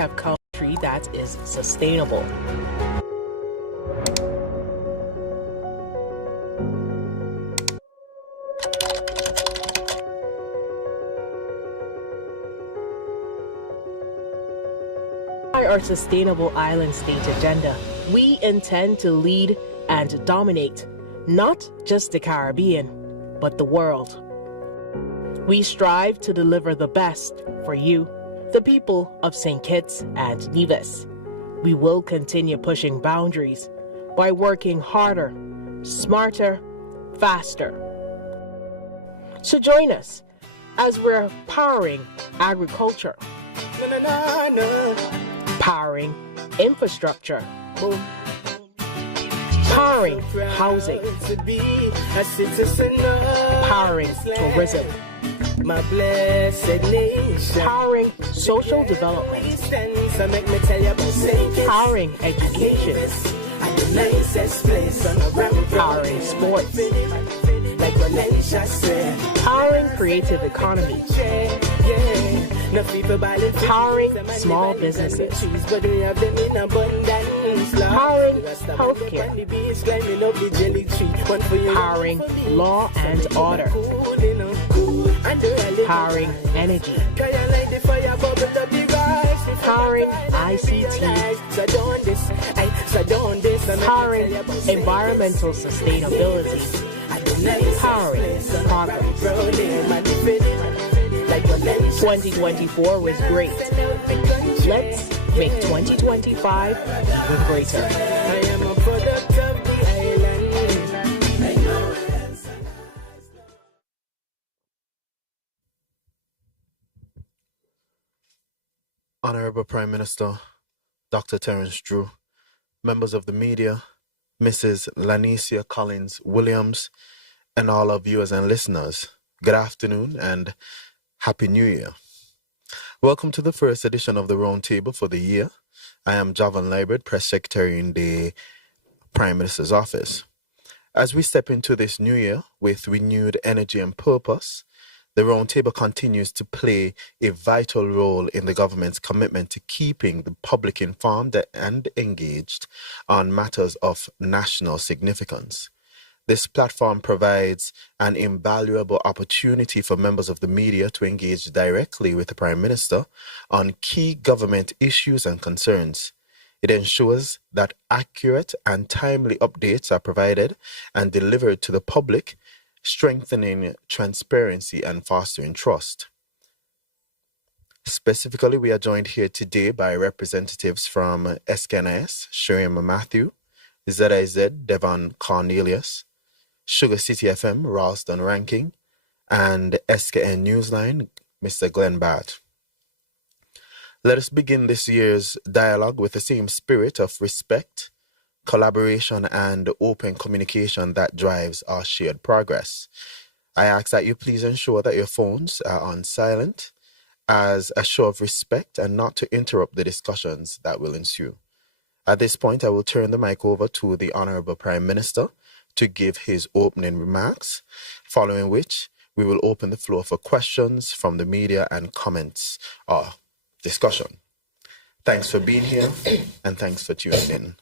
have country that is sustainable. Our sustainable island state agenda, we intend to lead and dominate not just the Caribbean, but the world. We strive to deliver the best for you, the people of St. Kitts and Nevis. We will continue pushing boundaries by working harder, smarter, faster. So join us as we're powering agriculture, powering infrastructure, powering housing, powering tourism, powering social development, powering education, powering sports, powering creative economy, powering small businesses, powering healthcare, powering law and order, powering energy, powering ICT, powering environmental sustainability, powering progress. 2024 was great. Let's make 2025 even greater. Honorable Prime Minister Dr. Terrance Drew, members of the media, Mrs. Lanicia Collins-Williams, and all our viewers and listeners, good afternoon and Happy New Year. Welcome to the first edition of the Roundtable for the year. I am Javan Liebert, Press Secretary in the Prime Minister's office. As we step into this new year with renewed energy and purpose, the Roundtable continues to play a vital role in the government's commitment to keeping the public informed and engaged on matters of national significance. This platform provides an invaluable opportunity for members of the media to engage directly with the Prime Minister on key government issues and concerns. It ensures that accurate and timely updates are provided and delivered to the public, strengthening transparency and fostering trust. Specifically, we are joined here today by representatives from SKNIS, Shirima Matthew, ZIZ, Devon Cornelius, Sugar City FM, Ralston Ranking, and SKN Newsline, Mr. Glenn Batt. Let us begin this year's dialogue with the same spirit of respect, collaboration, and open communication that drives our shared progress. I ask that you please ensure that your phones are on silent as a show of respect and not to interrupt the discussions that will ensue. At this point, I will turn the mic over to the Honorable Prime Minister to give his opening remarks, following which we will open the floor for questions from the media and comments or discussion. Thanks for being here and thanks for tuning in.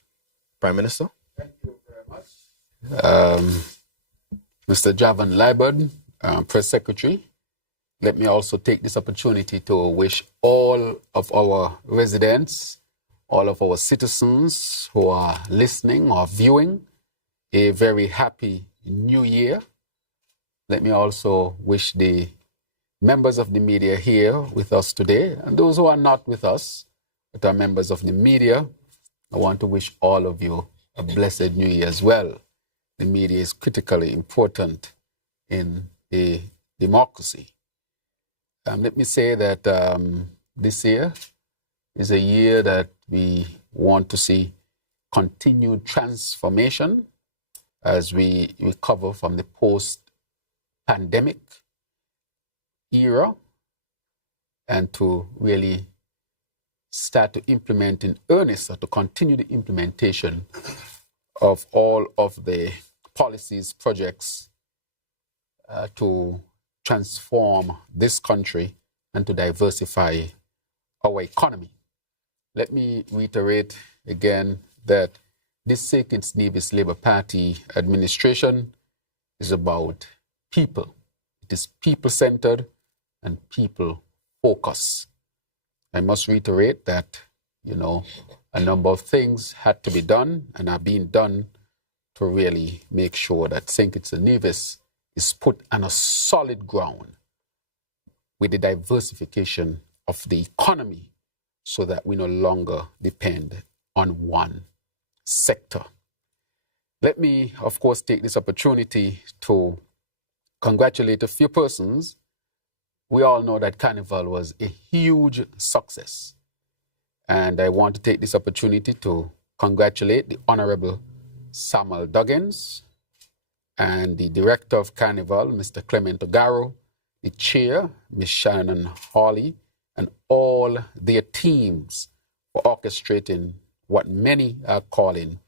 Prime Minister? Thank you very much. Mr. Javan Liebert, Press Secretary, let me also take this opportunity to wish all of our residents, all of our citizens who are listening or viewing, a very happy new year. Let me also wish the members of the media here with us today, and those who are not with us, but are members of the media, I want to wish all of you a blessed new year as well. The media is critically important in a democracy. Let me say that this year is a year that we want to see continued transformation as we recover from the post-pandemic era and to really start to implement in earnest or to continue the implementation of all of the policies, projects to transform this country and to diversify our economy. let me reiterate again that this St. Kitts Nevis Labour Party administration is about people. It is people-centered and people-focused. I must reiterate that, a number of things had to be done and are being done to really make sure that St. Kitts and Nevis is put on a solid ground with the diversification of the economy so that we no longer depend on one sector. Let me, of course, take this opportunity to congratulate a few persons. We all know that Carnival was a huge success. And I want to take this opportunity to congratulate the Honorable Samuel Duggins and the Director of Carnival, Mr. Clement Ogaro, the Chair, Ms. Shannon Hawley, and all their teams for orchestrating what many are calling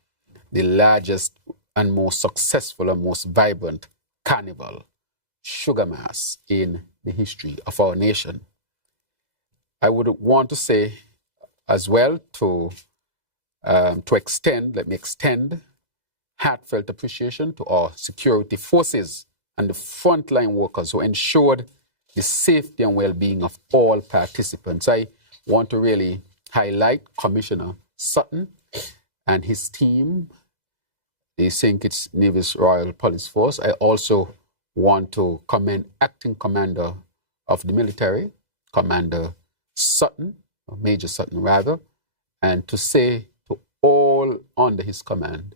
the largest and most successful and most vibrant carnival, sugar mass in the history of our nation. I would want to say as well to extend heartfelt appreciation to our security forces and the frontline workers who ensured the safety and well-being of all participants. I want to really highlight Commissioner Sutton and his team, the St. Kitts Nevis Royal Police Force. I also want to commend Acting Commander of the Military, Commander Sutton, or Major Sutton rather, and to say to all under his command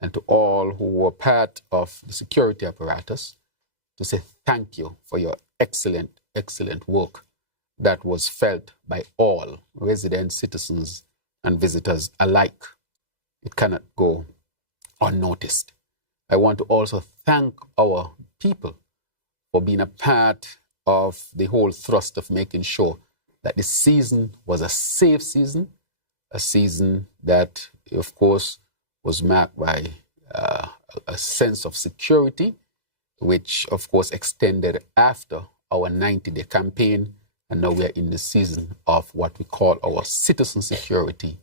and to all who were part of the security apparatus, to say thank you for your excellent, excellent work that was felt by all residents, citizens, and visitors alike. It cannot go unnoticed. I want to also thank our people for being a part of the whole thrust of making sure that this season was a safe season, a season that, of course, was marked by a sense of security, which, of course, extended after our 90-day campaign. And now we are in the season of what we call our citizen security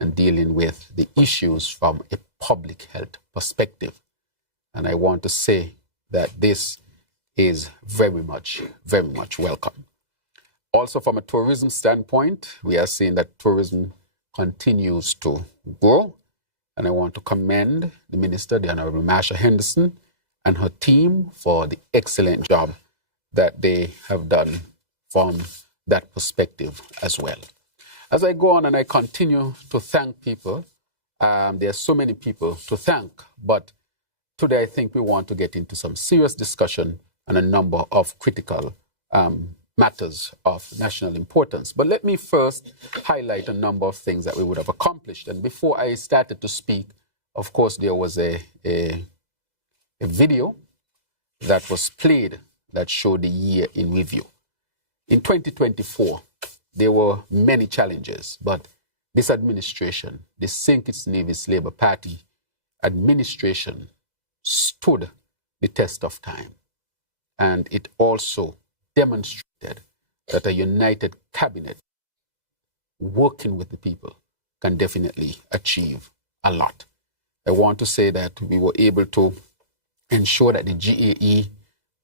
and dealing with the issues from a public health perspective. And I want to say that this is very much welcome. Also, from a tourism standpoint, we are seeing that tourism continues to grow. And I want to commend the Minister, the Honorable Marsha Henderson, and her team for the excellent job that they have done from that perspective as well. As I go on and I continue to thank people, there are so many people to thank, but today I think we want to get into some serious discussion on a number of critical matters of national importance. But let me first highlight a number of things that we would have accomplished. And before I started to speak, of course, there was a video that was played that showed the year in review. In 2024, there were many challenges, but this administration, the St. Kitts Nevis Labour Party administration, stood the test of time. And it also demonstrated that a united cabinet working with the people can definitely achieve a lot. I want to say that we were able to ensure that the GAE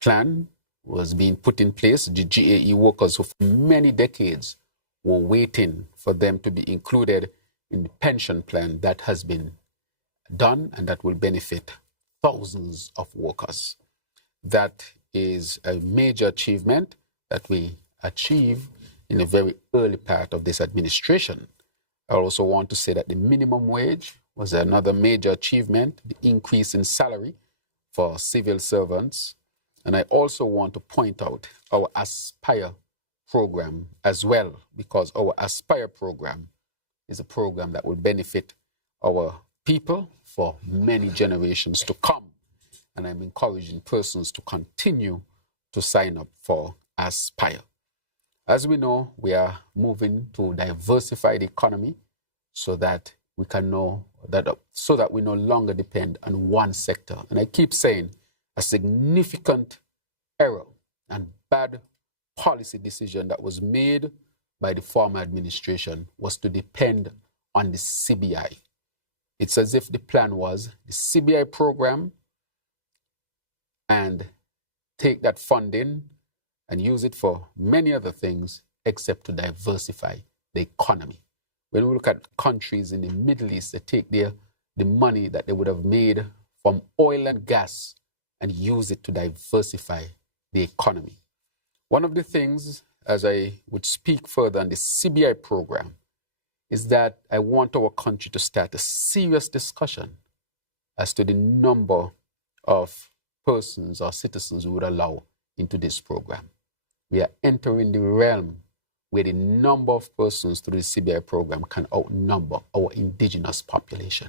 plan was being put in place. The GAE workers who for many decades were waiting for them to be included in the pension plan that has been done and that will benefit thousands of workers. That is a major achievement that we achieved in a very early part of this administration. I also want to say that the minimum wage was another major achievement, the increase in salary for civil servants. And I also want to point out our Aspire program as well, because our Aspire program is a program that will benefit our people for many generations to come. And I'm encouraging persons to continue to sign up for Aspire. As we know, we are moving to diversify the economy so that we can know that, so that we no longer depend on one sector. And I keep saying a significant error and bad policy decision that was made by the former administration was to depend on the CBI. It's as if the plan was the CBI program and take that funding and use it for many other things except to diversify the economy. When we look at countries in the Middle East, they take the money that they would have made from oil and gas and use it to diversify the economy. One of the things, as I would speak further on the CBI program, is that I want our country to start a serious discussion as to the number of persons or citizens we would allow into this program. We are entering the realm where the number of persons through the CBI program can outnumber our indigenous population.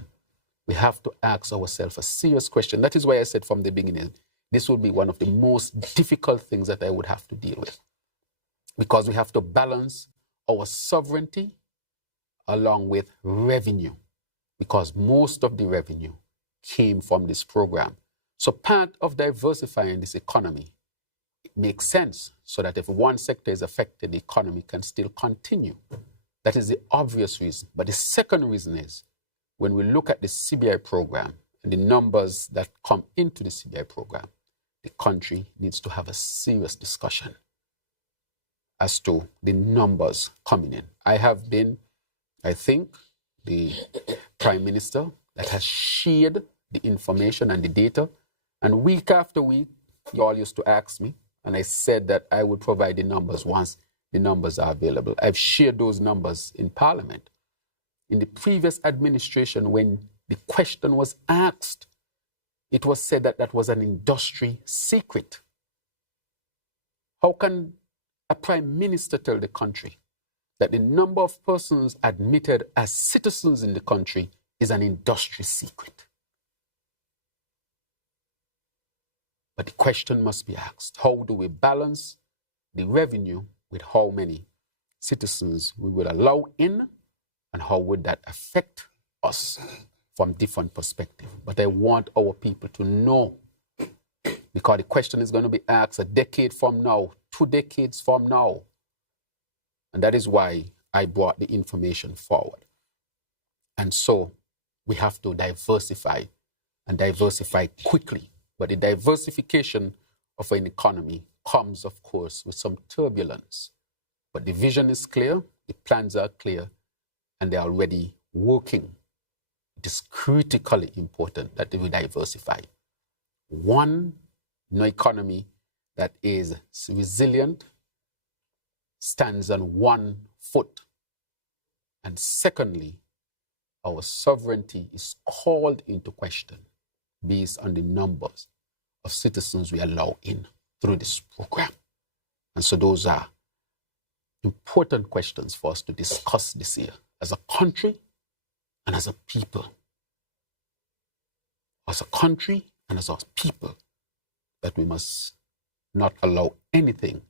We have to ask ourselves a serious question. That is why I said from the beginning, this would be one of the most difficult things that I would have to deal with, because we have to balance our sovereignty along with revenue, because most of the revenue came from this program. So part of diversifying this economy, it makes sense so that if one sector is affected, the economy can still continue. That is the obvious reason. But the second reason is, when we look at the CBI program and the numbers that come into the CBI program, the country needs to have a serious discussion as to the numbers coming in. I have been, I think, the Prime Minister that has shared the information and the data. And week after week, you all used to ask me, and I said that I would provide the numbers once the numbers are available. I've shared those numbers in Parliament. In the previous administration, when the question was asked, it was said that that was an industry secret. How can a Prime Minister tell the country that the number of persons admitted as citizens in the country is an industry secret? But the question must be asked, how do we balance the revenue with how many citizens we will allow in, and how would that affect us from different perspectives? But I want our people to know, because the question is going to be asked a decade from now, 2 decades from now. And that is why I brought the information forward. And so we have to diversify, and diversify quickly. But the diversification of an economy comes, of course, with some turbulence. But the vision is clear, the plans are clear, and they are already working. It is critically important that we diversify. One, no economy that is resilient stands on one foot. And secondly, our sovereignty is called into question based on the numbers of citizens we allow in through this program. And so those are important questions for us to discuss this year as a country and as a people. As a country and as a people, that we must not allow anything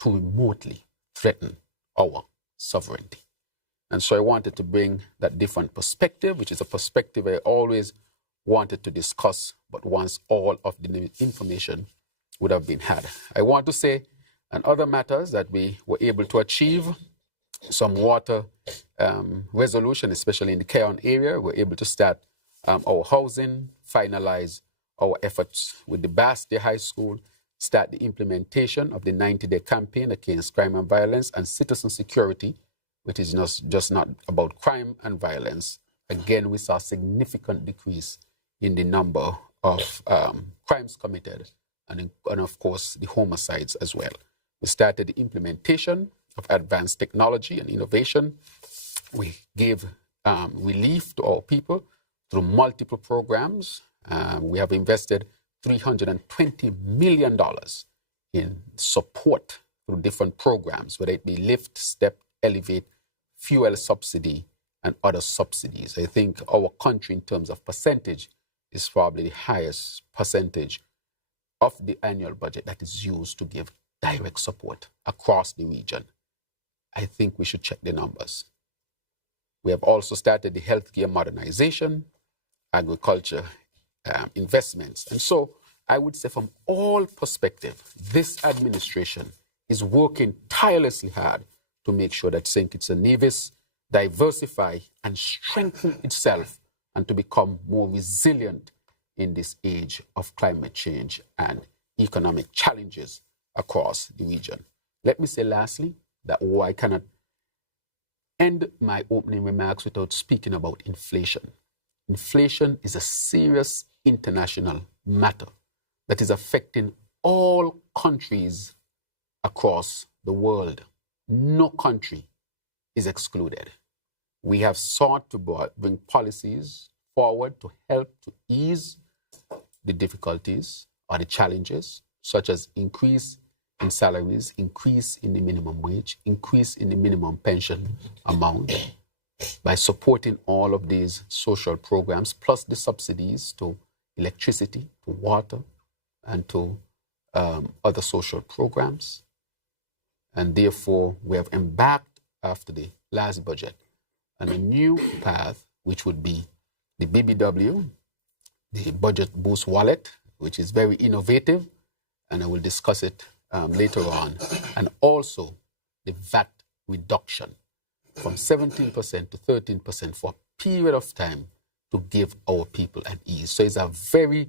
to remotely threaten our sovereignty. And so I wanted to bring that different perspective, which is a perspective I always wanted to discuss, but once all of the information would have been had. I want to say, and other matters that we were able to achieve, some water resolution, especially in the Keon area. We're able to start our housing, finalize our efforts with the Bastia High School, start the implementation of the 90-day campaign against crime and violence, and citizen security, which is just not about crime and violence. Again, we saw a significant decrease in the number of crimes committed, and of course, the homicides as well. We started the implementation of advanced technology and innovation. We gave relief to our people through multiple programs. We have invested $320 million in support through different programs, whether it be Lift, Step, Elevate, fuel subsidy, and other subsidies. I think our country, in terms of percentage, is probably the highest percentage of the annual budget that is used to give direct support across the region. I think we should check the numbers. We have also started the healthcare modernization, agriculture investments. And so I would say from all perspectives, this administration is working tirelessly hard to make sure that St. Kitts and Nevis diversify and strengthen itself and to become more resilient in this age of climate change and economic challenges across the region. Let me say lastly that I cannot end my opening remarks without speaking about inflation. Inflation is a serious international matter that is affecting all countries across the world. No country is excluded. We have sought to bring policies forward to help to ease the difficulties or the challenges, such as increase in salaries, increase in the minimum wage, increase in the minimum pension amount, by supporting all of these social programs, plus the subsidies to electricity, to water, and to other social programs. And therefore, we have embarked after the last budget on a new path, which would be the BBW, the Budget Boost Wallet, which is very innovative, and I will discuss it later on, and also the VAT reduction from 17% to 13% for a period of time to give our people an ease. So it's a very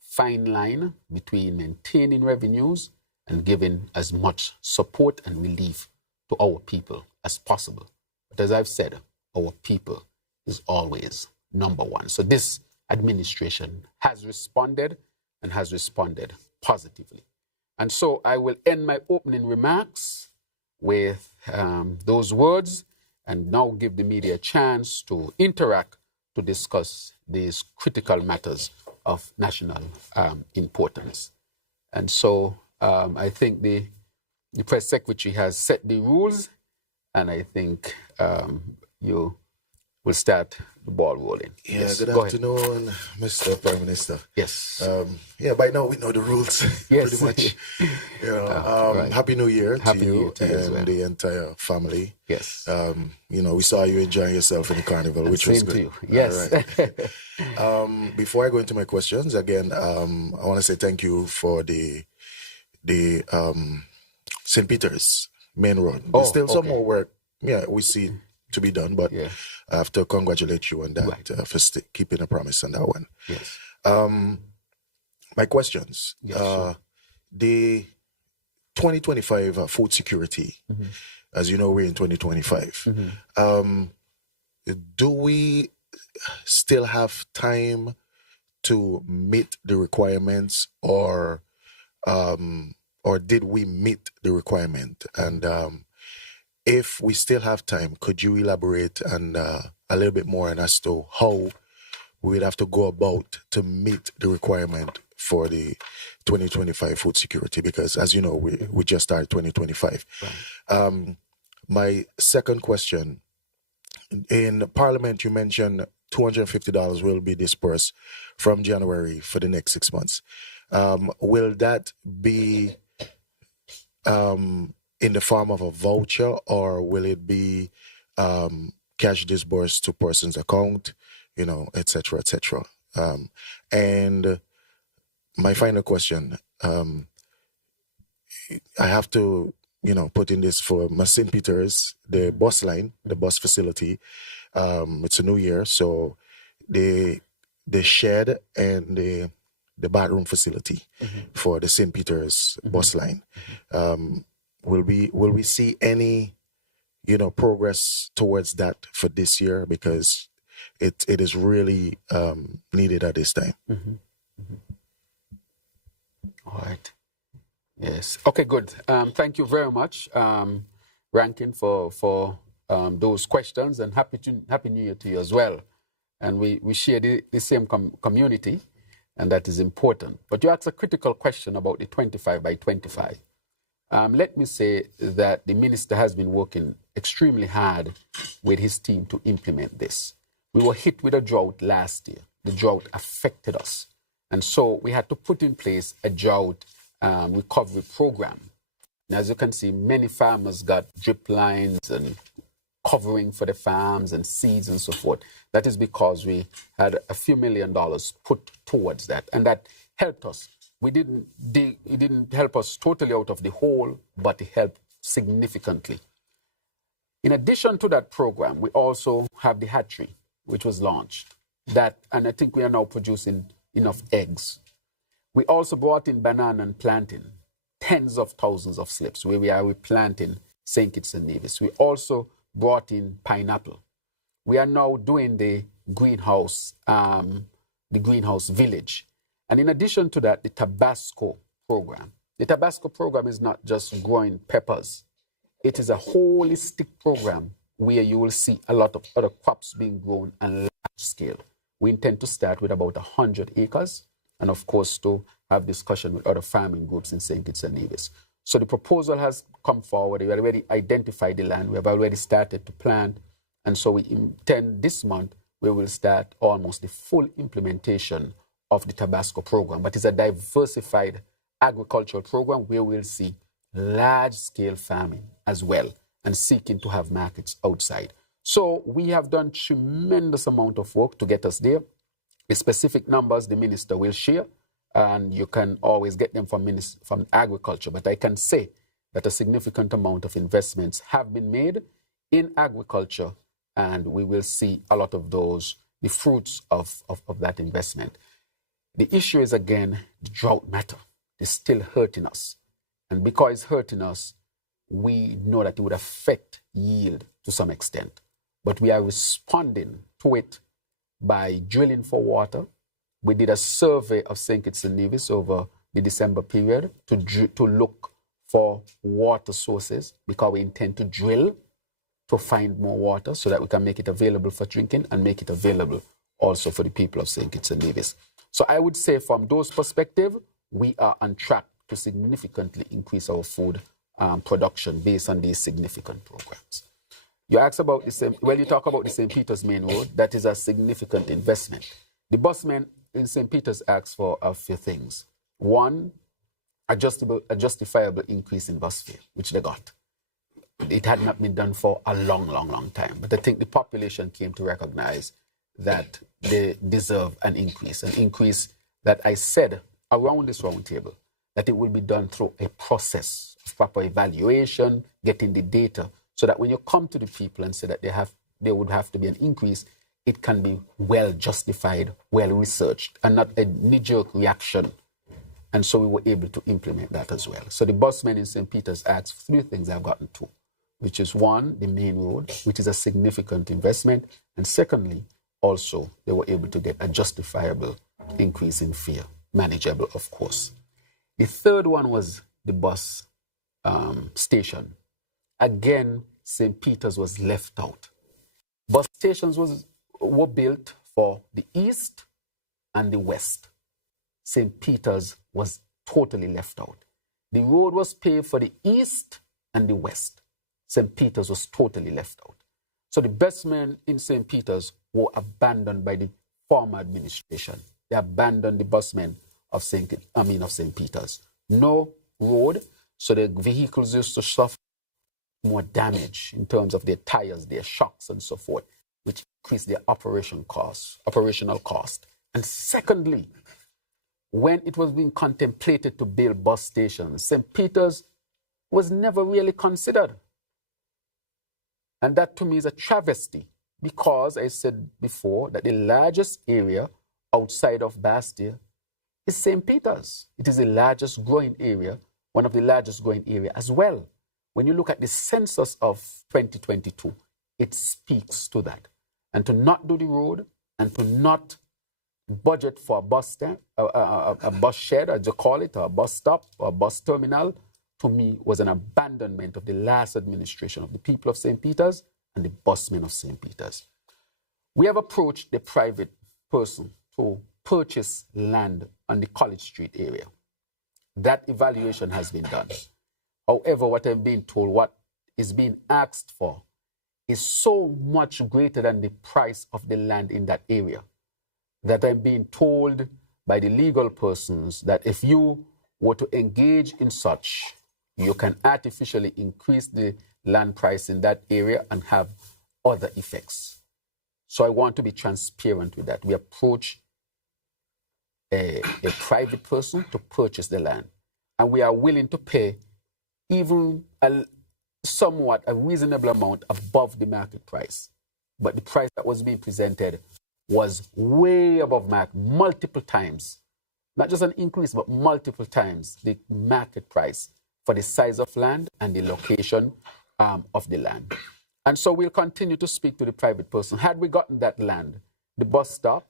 fine line between maintaining revenues and giving as much support and relief to our people as possible. But as I've said, our people is always number one. So this administration has responded and has responded positively. And so I will end my opening remarks with those words and now give the media a chance to interact, to discuss these critical matters of national importance. And so I think the press secretary has set the rules, and I think you will start the ball rolling. Yeah, yes, good afternoon, Mr. Prime Minister. Yes. By now we know the rules yes. pretty much. Right. Happy New Year to you and the entire family. Yes. We saw you enjoying yourself in the carnival, which was good. To you. Yes. Right. Before I go into my questions, again, I want to say thank you for the St. Peter's main road. There's still some more work. Yeah, we see to be done, but I have to congratulate you on that for keeping a promise on that one. Yes. My questions. Yes, sure. The 2025 food security, as you know, we're in 2025. Do we still have time to meet the requirements, or did we meet the requirement? And if we still have time, could you elaborate and a little bit more as to how we would have to go about to meet the requirement for the 2025 food security? Because as you know, we just started 2025. Right. My second question, in Parliament, you mentioned $250 will be dispersed from January for the next 6 months. Will that be in the form of a voucher, or will it be cash disbursed to person's account, et cetera, et cetera? And my final question, I have to, put in this for my St. Peter's, the bus line, the bus facility. It's a new year, so the shed and the bathroom facility for the St. Peter's bus line. Will we see any, progress towards that for this year? Because it is really needed at this time. All right. Yes. Okay, good. Thank you very much, Rankin, for those questions, and Happy New Year to you as well. And we share the same community, and that is important. But you asked a critical question about the 25 by 25. Let me say that the minister has been working extremely hard with his team to implement this. We were hit with a drought last year. The drought affected us. And so we had to put in place a drought recovery program. And as you can see, many farmers got drip lines and covering for the farms and seeds and so forth. That is because we had a few $1 million put towards that, and that helped us. It didn't help us totally out of the hole, but it helped significantly. In addition to that program, we also have the hatchery, which was launched. And I think we are now producing enough eggs. We also brought in banana and planting, tens of thousands of slips, where we are replanting St. Kitts and Nevis. We also brought in pineapple. We are now doing the greenhouse village. And in addition to that, the Tabasco program. The Tabasco program is not just growing peppers. It is a holistic program where you will see a lot of other crops being grown on large scale. We intend to start with about 100 acres and, of course, to have discussion with other farming groups in St. Kitts and Nevis. So the proposal has come forward. We have already identified the land. We have already started to plant. And so we intend this month, we will start almost the full implementation of the Tabasco program. But it's a diversified agricultural program where we'll see large-scale farming as well and seeking to have markets outside. So we have done tremendous amount of work to get us there. The specific numbers the minister will share, and you can always get them from agriculture. But I can say that a significant amount of investments have been made in agriculture, and we will see a lot of those, the fruits of that investment. The issue is, again, the drought matter. It's still hurting us. And because it's hurting us, we know that it would affect yield to some extent. But we are responding to it by drilling for water. We did a survey of St. Kitts and Nevis over the December period to look for water sources, because we intend to drill to find more water so that we can make it available for drinking and make it available also for the people of St. Kitts and Nevis. So I would say from those perspectives, we are on track to significantly increase our food production based on these significant programs. You ask about you talk about the St. Peter's Main Road. That is a significant investment. The busmen in St. Peter's asked for a few things. One, a justifiable increase in bus fare, which they got. It had not been done for a long time. But I think the population came to recognize that they deserve an increase that I said around this roundtable, that it will be done through a process of proper evaluation, getting the data, so that when you come to the people and say that there would have to be an increase, it can be well justified, well researched, and not a knee-jerk reaction. And so we were able to implement that as well. So the busmen in St. Peter's asked 3 things I've gotten 2, which is 1, the main road, which is a significant investment. And secondly, also, they were able to get a justifiable increase in fare, manageable, of course. The third one was the bus station. Again, St. Peter's was left out. Bus stations were built for the east and the west. St. Peter's was totally left out. The road was paved for the east and the west. St. Peter's was totally left out. So the busmen in St. Peter's were abandoned by the former administration. They abandoned the busmen of St. Peter's. No road, so the vehicles used to suffer more damage in terms of their tires, their shocks, and so forth, which increased their operational cost. And secondly, when it was being contemplated to build bus stations, St. Peter's was never really considered. And that to me is a travesty, because I said before that the largest area outside of Bastia is St. Peter's. It is the largest growing area, one of the largest growing area as well. When you look at the census of 2022, it speaks to that. And to not do the road and to not budget for a bus stand, a bus shed, as you call it, or a bus stop, or a bus terminal, to me was an abandonment of the last administration of the people of St. Peter's and the busmen of St. Peter's. We have approached the private person to purchase land on the College Street area. That evaluation has been done. However, what I'm being told, what is being asked for, is so much greater than the price of the land in that area, that I'm being told by the legal persons that if you were to engage in such, you can artificially increase the land price in that area and have other effects. So I want to be transparent with that. We approach a private person to purchase the land, and we are willing to pay even somewhat a reasonable amount above the market price. But the price that was being presented was way above market, multiple times. Not just an increase, but multiple times the market price for the size of land and the location of the land. And so we'll continue to speak to the private person. Had we gotten that land, the bus stop,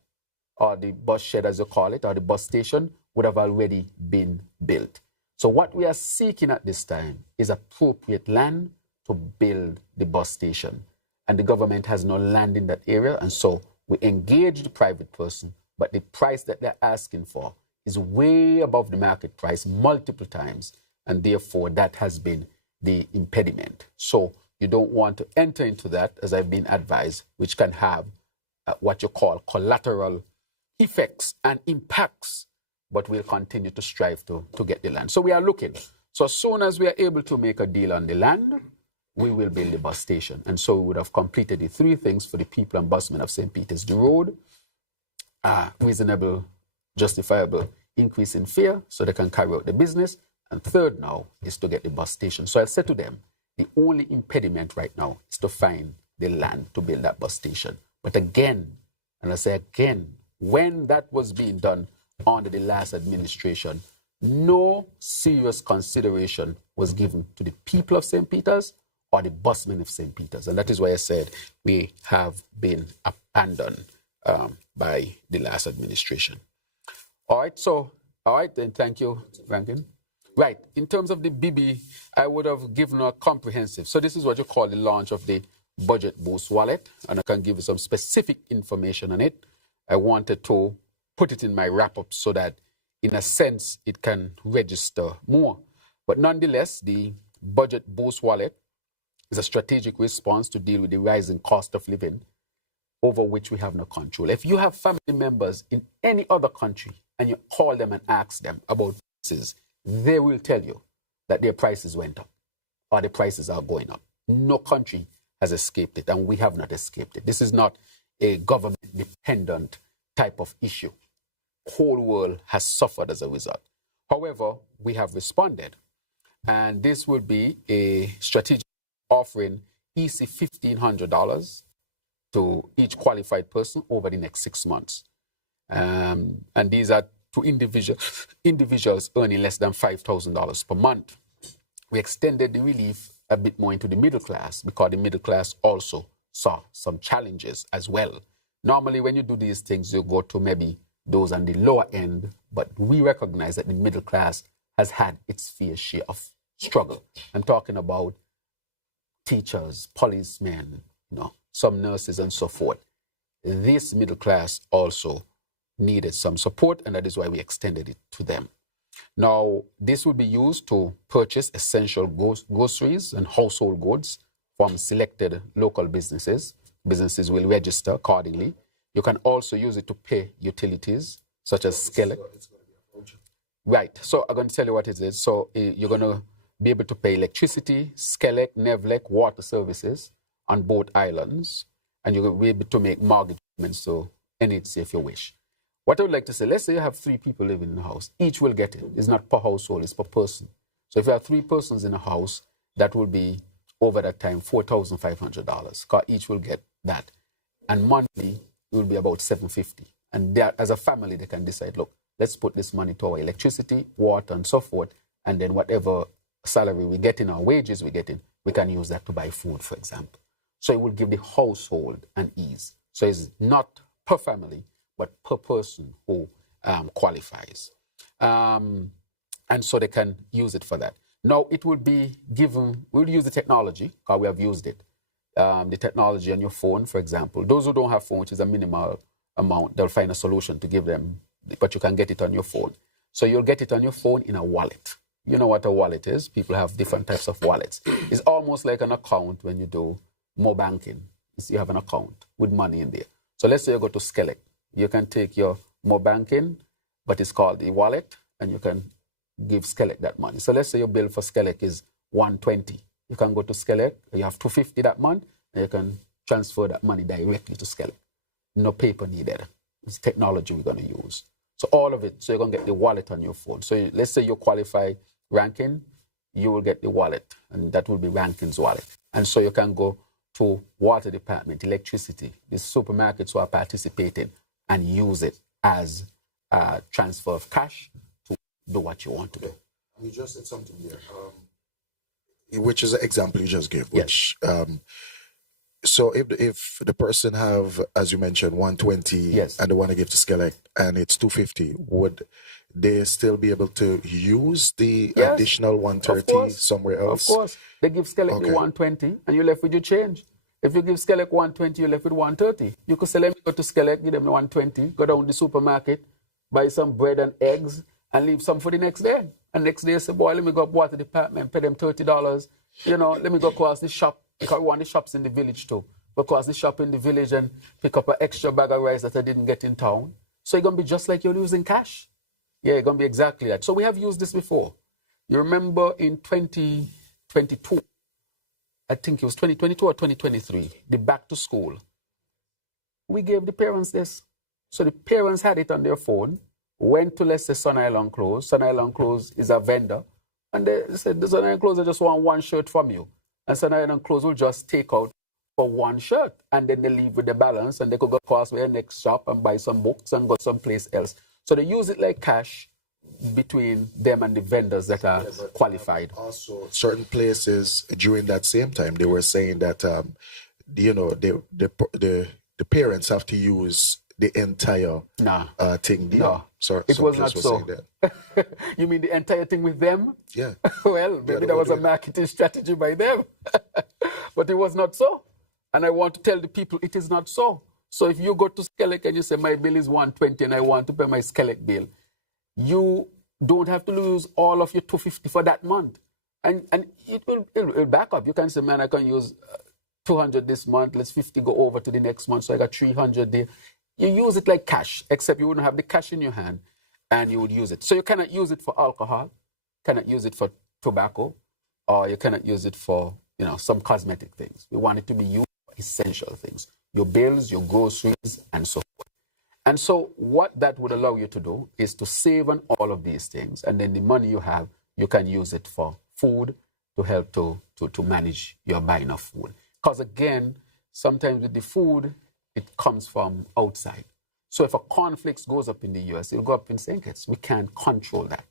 or the bus shed as you call it, or the bus station would have already been built. So what we are seeking at this time is appropriate land to build the bus station. And the government has no land in that area, and so we engage the private person, but the price that they're asking for is way above the market price multiple times, and therefore that has been the impediment. So you don't want to enter into that, as I've been advised, which can have what you call collateral effects and impacts, but we'll continue to strive to get the land. So we are looking. So as soon as we are able to make a deal on the land, we will build the bus station. And so we would have completed the three things for the people and busmen of St. Peter's. The road, reasonable, justifiable increase in fare so they can carry out the business. And third now is to get the bus station. So I said to them, the only impediment right now is to find the land to build that bus station. But again, and I say again, when that was being done under the last administration, no serious consideration was given to the people of St. Peter's or the busmen of St. Peter's. And that is why I said we have been abandoned by the last administration. All right, then thank you, Rankin. Right, in terms of the BB, I would have given a comprehensive. So this is what you call the launch of the Budget Boost wallet, and I can give you some specific information on it. I wanted to put it in my wrap-up so that, in a sense, it can register more. But nonetheless, the Budget Boost wallet is a strategic response to deal with the rising cost of living over which we have no control. If you have family members in any other country and you call them and ask them about prices, they will tell you that their prices went up or the prices are going up. No country has escaped it, and we have not escaped it. This is not a government-dependent type of issue. The whole world has suffered as a result. However, we have responded, and this will be a strategic offering easy $1,500 to each qualified person over the next 6 months. And these are to individuals earning less than $5,000 per month. We extended the relief a bit more into the middle class because the middle class also saw some challenges as well. Normally, when you do these things, you go to maybe those on the lower end, but we recognize that the middle class has had its fair share of struggle. I'm talking about teachers, policemen, some nurses and so forth. This middle class also needed some support, and that is why we extended it to them. Now, this will be used to purchase essential groceries and household goods from selected local businesses. Businesses will register accordingly. You can also use it to pay utilities, such as Skellig. Right, so I'm going to tell you what it is. So you're going to be able to pay electricity, Skellig, Nevlec, water services on both islands, and you're going to be able to make mortgage payments to NHC if you wish. What I would like to say, let's say you have 3 people living in the house. Each will get it. It's not per household, it's per person. So if you have 3 persons in a house, that will be, over that time, $4,500, because each will get that. And monthly, it will be about $750. And as a family, they can decide, look, let's put this money to our electricity, water, and so forth, and then whatever salary we get in, our wages we get in, we can use that to buy food, for example. So it will give the household an ease. So it's not per family, but per person who qualifies. And so they can use it for that. Now, it will be given, we'll use the technology, because we have used it. The technology on your phone, for example. Those who don't have phone, which is a minimal amount, they'll find a solution to give them, but you can get it on your phone. So you'll get it on your phone in a wallet. You know what a wallet is? People have different types of wallets. It's almost like an account when you do more banking. You have an account with money in there. So let's say you go to Skellig. You can take your more banking, but it's called the wallet, and you can give Skellig that money. So let's say your bill for Skellig is $120. You can go to Skellig, you have $250 that month, and you can transfer that money directly to Skellig. No paper needed. It's technology we're going to use. So all of it, so you're going to get the wallet on your phone. So let's say you qualify ranking, you will get the wallet, and that will be Rankin's wallet. And so you can go to water department, electricity, the supermarkets who are participating, and use it as a transfer of cash to do what you want to do. You just said something there, which is an example you just gave. Which, so if the person have, as you mentioned, 120, and they want to give to Skellek, and it's 250, would they still be able to use the additional 130 somewhere else? Of course. They give Skellek the 120, and you're left with your change. If you give Skellek 120, you're left with 130. You could say, let me go to Skellek, give them the 120, go down to the supermarket, buy some bread and eggs, and leave some for the next day. And next day, say, boy, let me go up water department, pay them $30. You know, let me go across the shop, because we want the shops in the village too. Go across the shop in the village and pick up an extra bag of rice that I didn't get in town. So you're going to be just like you're using cash. Yeah, you're going to be exactly that. So we have used this before. You remember in 2022, I think it was 2022 or 2023, the back to school. We gave the parents this. So the parents had it on their phone, went to, let's say, Sun Island Clothes. Sun Island Clothes is a vendor. And they said, the Sun Island Clothes, I just want one shirt from you. And Sun Island Clothes will just take out for one shirt. And then they leave with the balance, and they could go across their next shop and buy some books and go someplace else. So they use it like cash between them and the vendors that are qualified. Also, certain places during that same time, they were saying that, you know, the parents have to use the entire thing. No, so it was not so. You mean the entire thing with them? Yeah. Well, maybe that was a marketing strategy by them. But it was not so. And I want to tell the people it is not so. So if you go to Skellek and you say, my bill is 120 and I want to pay my Skellek bill, you don't have to lose all of your 250 for that month. And it'll back up. You can say, man, I can use 200 this month. Let's 50 go over to the next month. So I got 300 there. You use it like cash, except you wouldn't have the cash in your hand and you would use it. So you cannot use it for alcohol, cannot use it for tobacco, or you cannot use it for, you know, some cosmetic things. We want it to be used for essential things. Your bills, your groceries, and so forth. And so what that would allow you to do is to save on all of these things. And then the money you have, you can use it for food to help to manage your buying of food. Because again, sometimes with the food, it comes from outside. So if a cornflakes goes up in the US, it'll go up in St. Kitts. We can't control that.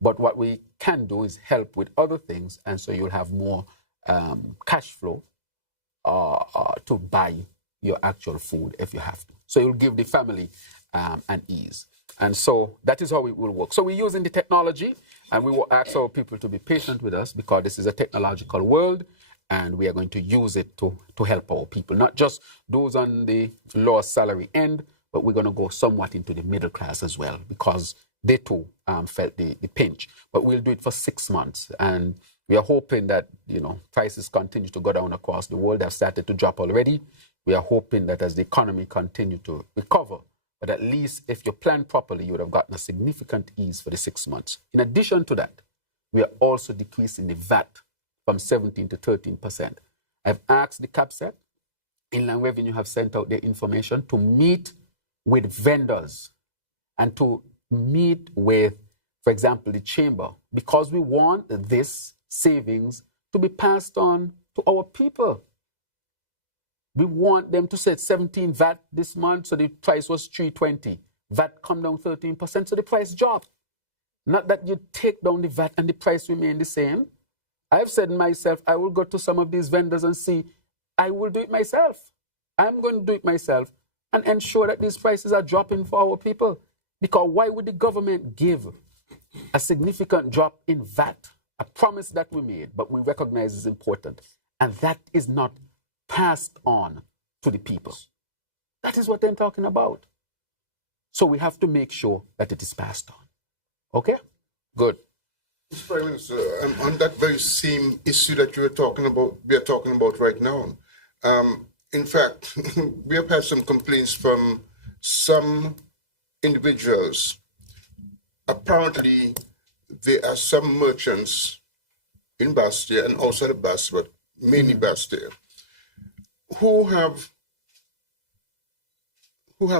But what we can do is help with other things. And so you'll have more cash flow to buy your actual food if you have to. So you'll give the family an ease. And so that is how it will work. So we're using the technology, and we will ask our people to be patient with us because this is a technological world, and we are going to use it to help our people, not just those on the lower salary end, but we're going to go somewhat into the middle class as well because they too felt the pinch. But we'll do it for 6 months, and we are hoping that, you know, prices continue to go down across the world. They've started to drop already. We are hoping that as the economy continues to recover, but at least if you plan properly, you would have gotten a significant ease for the 6 months. In addition to that, we are also decreasing the VAT from 17 to 13%. I've asked the CAPSET, Inland Revenue have sent out their information to meet with vendors and to meet with, for example, the chamber, because we want this savings to be passed on to our people. We want them to set 17 VAT this month, so the price was $3.20. VAT come down 13%, so the price dropped. Not that you take down the VAT and the price remain the same. I've said myself, I will go to some of these vendors and see, I will do it myself. I'm going to do it myself and ensure that these prices are dropping for our people. Because why would the government give a significant drop in VAT? A promise that we made, but we recognize is important. And that is not passed on to the people. That is what I'm talking about. So we have to make sure that it is passed on. Okay? Good. Mr. Prime Minister, on that very same issue that we are talking about right now, in fact, we have had some complaints from some individuals. Apparently, there are some merchants in Bastia and outside of Bastia, but mainly Bastia, who have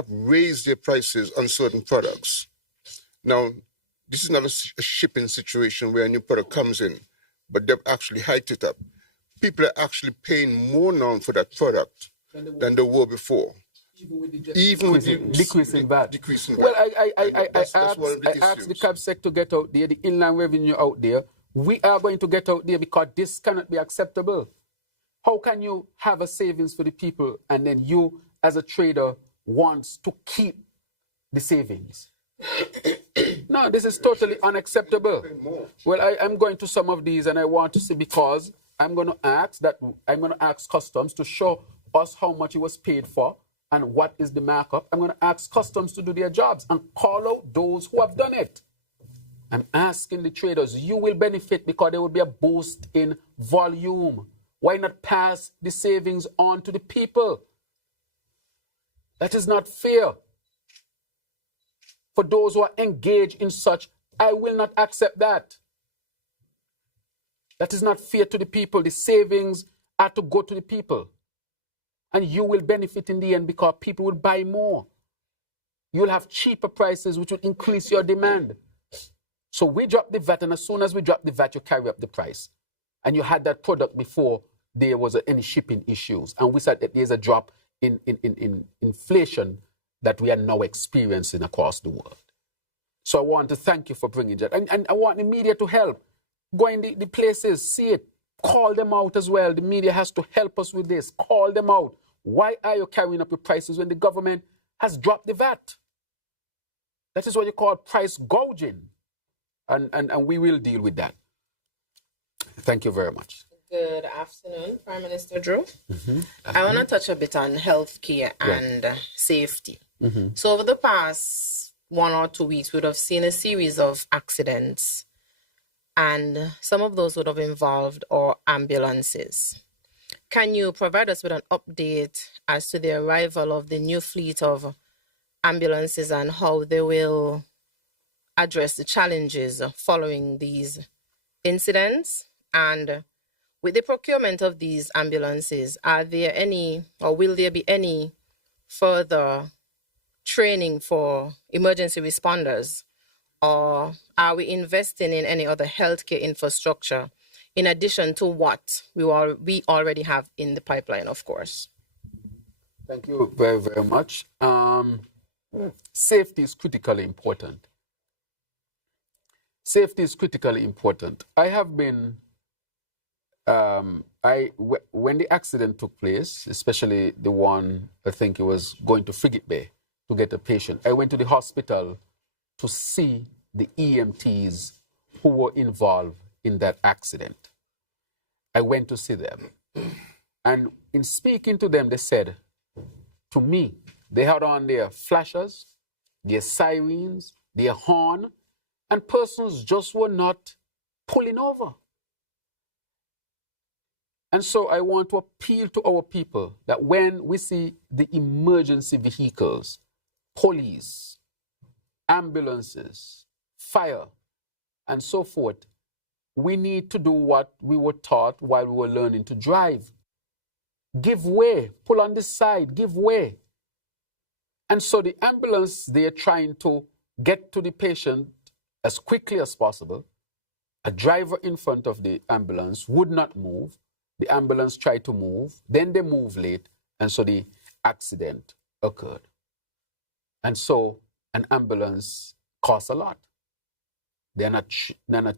raised their prices on certain products. Now, this is not a shipping situation where a new product comes in. but they've actually hiked it up. People are actually paying more now for that product than they were before. Even with the decreasing VAT. Decreasing Well, VAT. I asked the cab sector to get out there, the inland revenue out there. We are going to get out there because this cannot be acceptable. How can you have a savings for the people and then you, as a trader, wants to keep the savings? No, this is totally unacceptable. Well, I'm going to some of these and I want to see, because I'm going to ask customs to show us how much it was paid for and what is the markup. I'm going to ask customs to do their jobs and call out those who have done it. I'm asking the traders, you will benefit because there will be a boost in volume. Why not pass the savings on to the people? That is not fair. For those who are engaged in such, I will not accept that. That is not fair to the people. The savings are to go to the people. And you will benefit in the end because people will buy more. You'll have cheaper prices, which will increase your demand. So we drop the VAT, and as soon as we drop the VAT, you carry up the price. And you had that product before there was any shipping issues. And we said that there's a drop in inflation that we are now experiencing across the world. So I want to thank you for bringing that. And I want the media to help. Go in the places, see it, call them out as well. The media has to help us with this. Call them out. Why are you carrying up your prices when the government has dropped the VAT? That is what you call price gouging. And we will deal with that. Thank you very much. Good afternoon, Prime Minister Drew. I want to touch a bit on healthcare and safety. So over the past 1 or 2 weeks, we would have seen a series of accidents, and some of those would have involved our ambulances. Can you provide us with an update as to the arrival of the new fleet of ambulances and how they will address the challenges following these incidents? And with the procurement of these ambulances, are there any, or will there be any further training for emergency responders? Or are we investing in any other healthcare infrastructure in addition to what we already have in the pipeline, of course? Thank you very, very much. Safety is critically important. Safety is critically important. I have been, when the accident took place, especially the one, I think it was going to Frigate Bay to get a patient, I went to the hospital to see the EMTs who were involved in that accident. I went to see them. And in speaking to them, they said to me, they had on their flashers, their sirens, their horn, and persons just were not pulling over. And so I want to appeal to our people that when we see the emergency vehicles, police, ambulances, fire, and so forth, we need to do what we were taught while we were learning to drive. Give way, pull on the side, give way. And so the ambulance, they are trying to get to the patient as quickly as possible. A driver in front of the ambulance would not move. The ambulance tried to move, then they moved late, and so the accident occurred. And so an ambulance costs a lot. They're not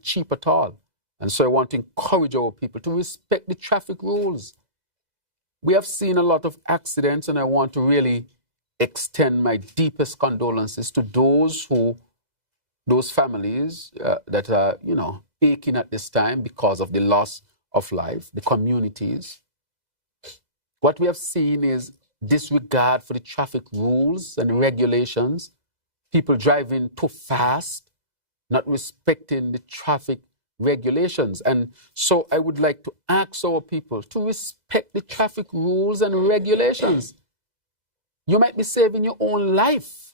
cheap at all. And so I want to encourage our people to respect the traffic rules. We have seen a lot of accidents, and I want to really extend my deepest condolences to those families that are, aching at this time because of the loss of life, the communities. What we have seen is disregard for the traffic rules and regulations, people driving too fast, not respecting the traffic regulations. And so I would like to ask our people to respect the traffic rules and regulations. You might be saving your own life.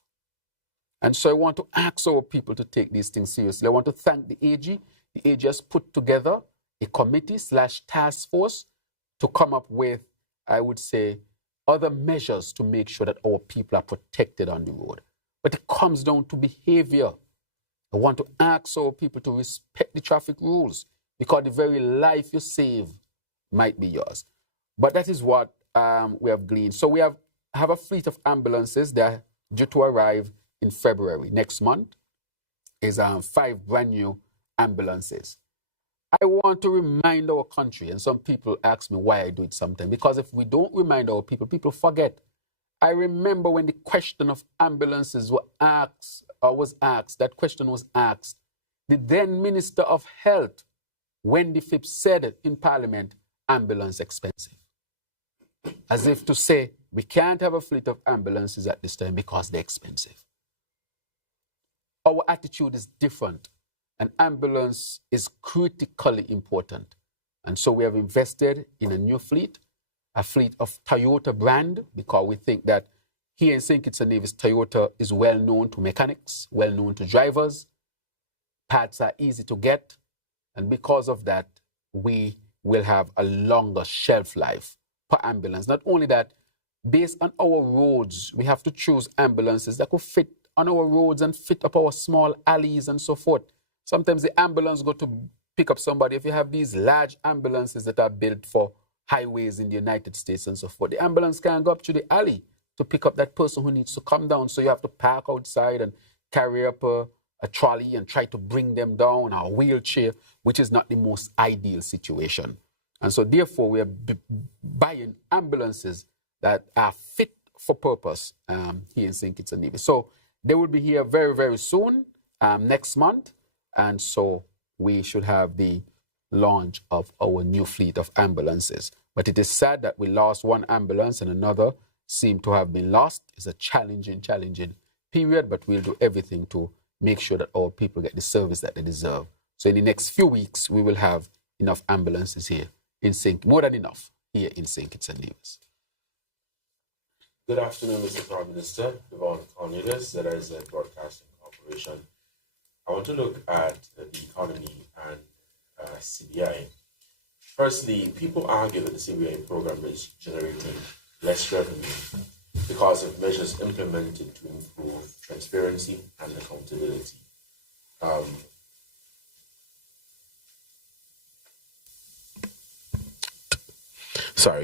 And so I want to ask our people to take these things seriously. I want to thank the AG. The AG has put together a committee/task force to come up with, I would say, other measures to make sure that our people are protected on the road. But it comes down to behavior. I want to ask our people to respect the traffic rules. because the very life you save might be yours. But that is what we have gleaned. So we have a fleet of ambulances. They're due to arrive in February. Next month is 5 brand new ambulances. I want to remind our country, and some people ask me why I do it sometimes, because if we don't remind our people, people forget. I remember when the question of ambulances was asked, that question was asked. The then Minister of Health, Wendy Phipps, said in Parliament, ambulance expensive. As if to say, we can't have a fleet of ambulances at this time because they're expensive. Our attitude is different. An ambulance is critically important. And so we have invested in a new fleet, a fleet of Toyota brand, because we think that here in St. Kitts and Nevis, Toyota is well known to mechanics, well known to drivers. Parts are easy to get. And because of that, we will have a longer shelf life per ambulance. Not only that, based on our roads, we have to choose ambulances that could fit on our roads and fit up our small alleys and so forth. Sometimes the ambulance go to pick up somebody. If you have these large ambulances that are built for highways in the United States and so forth, the ambulance can't go up to the alley to pick up that person who needs to come down. So you have to park outside and carry up a trolley and try to bring them down, or a wheelchair, which is not the most ideal situation. And so therefore, we are buying ambulances that are fit for purpose here in St. Kitts and Nevis. So they will be here very, very soon, next month. And so we should have the launch of our new fleet of ambulances. But it is sad that we lost one ambulance and another seemed to have been lost. It's a challenging period, but we'll do everything to make sure that our people get the service that they deserve. So in the next few weeks, we will have enough ambulances here in more than enough here in St. Kitts and Nevis. Good afternoon, Mr. Prime Minister. Diaspora ZIZ Broadcasting Corporation. I want to look at the economy and CBI. Firstly, people argue that the CBI program is generating less revenue because of measures implemented to improve transparency and accountability.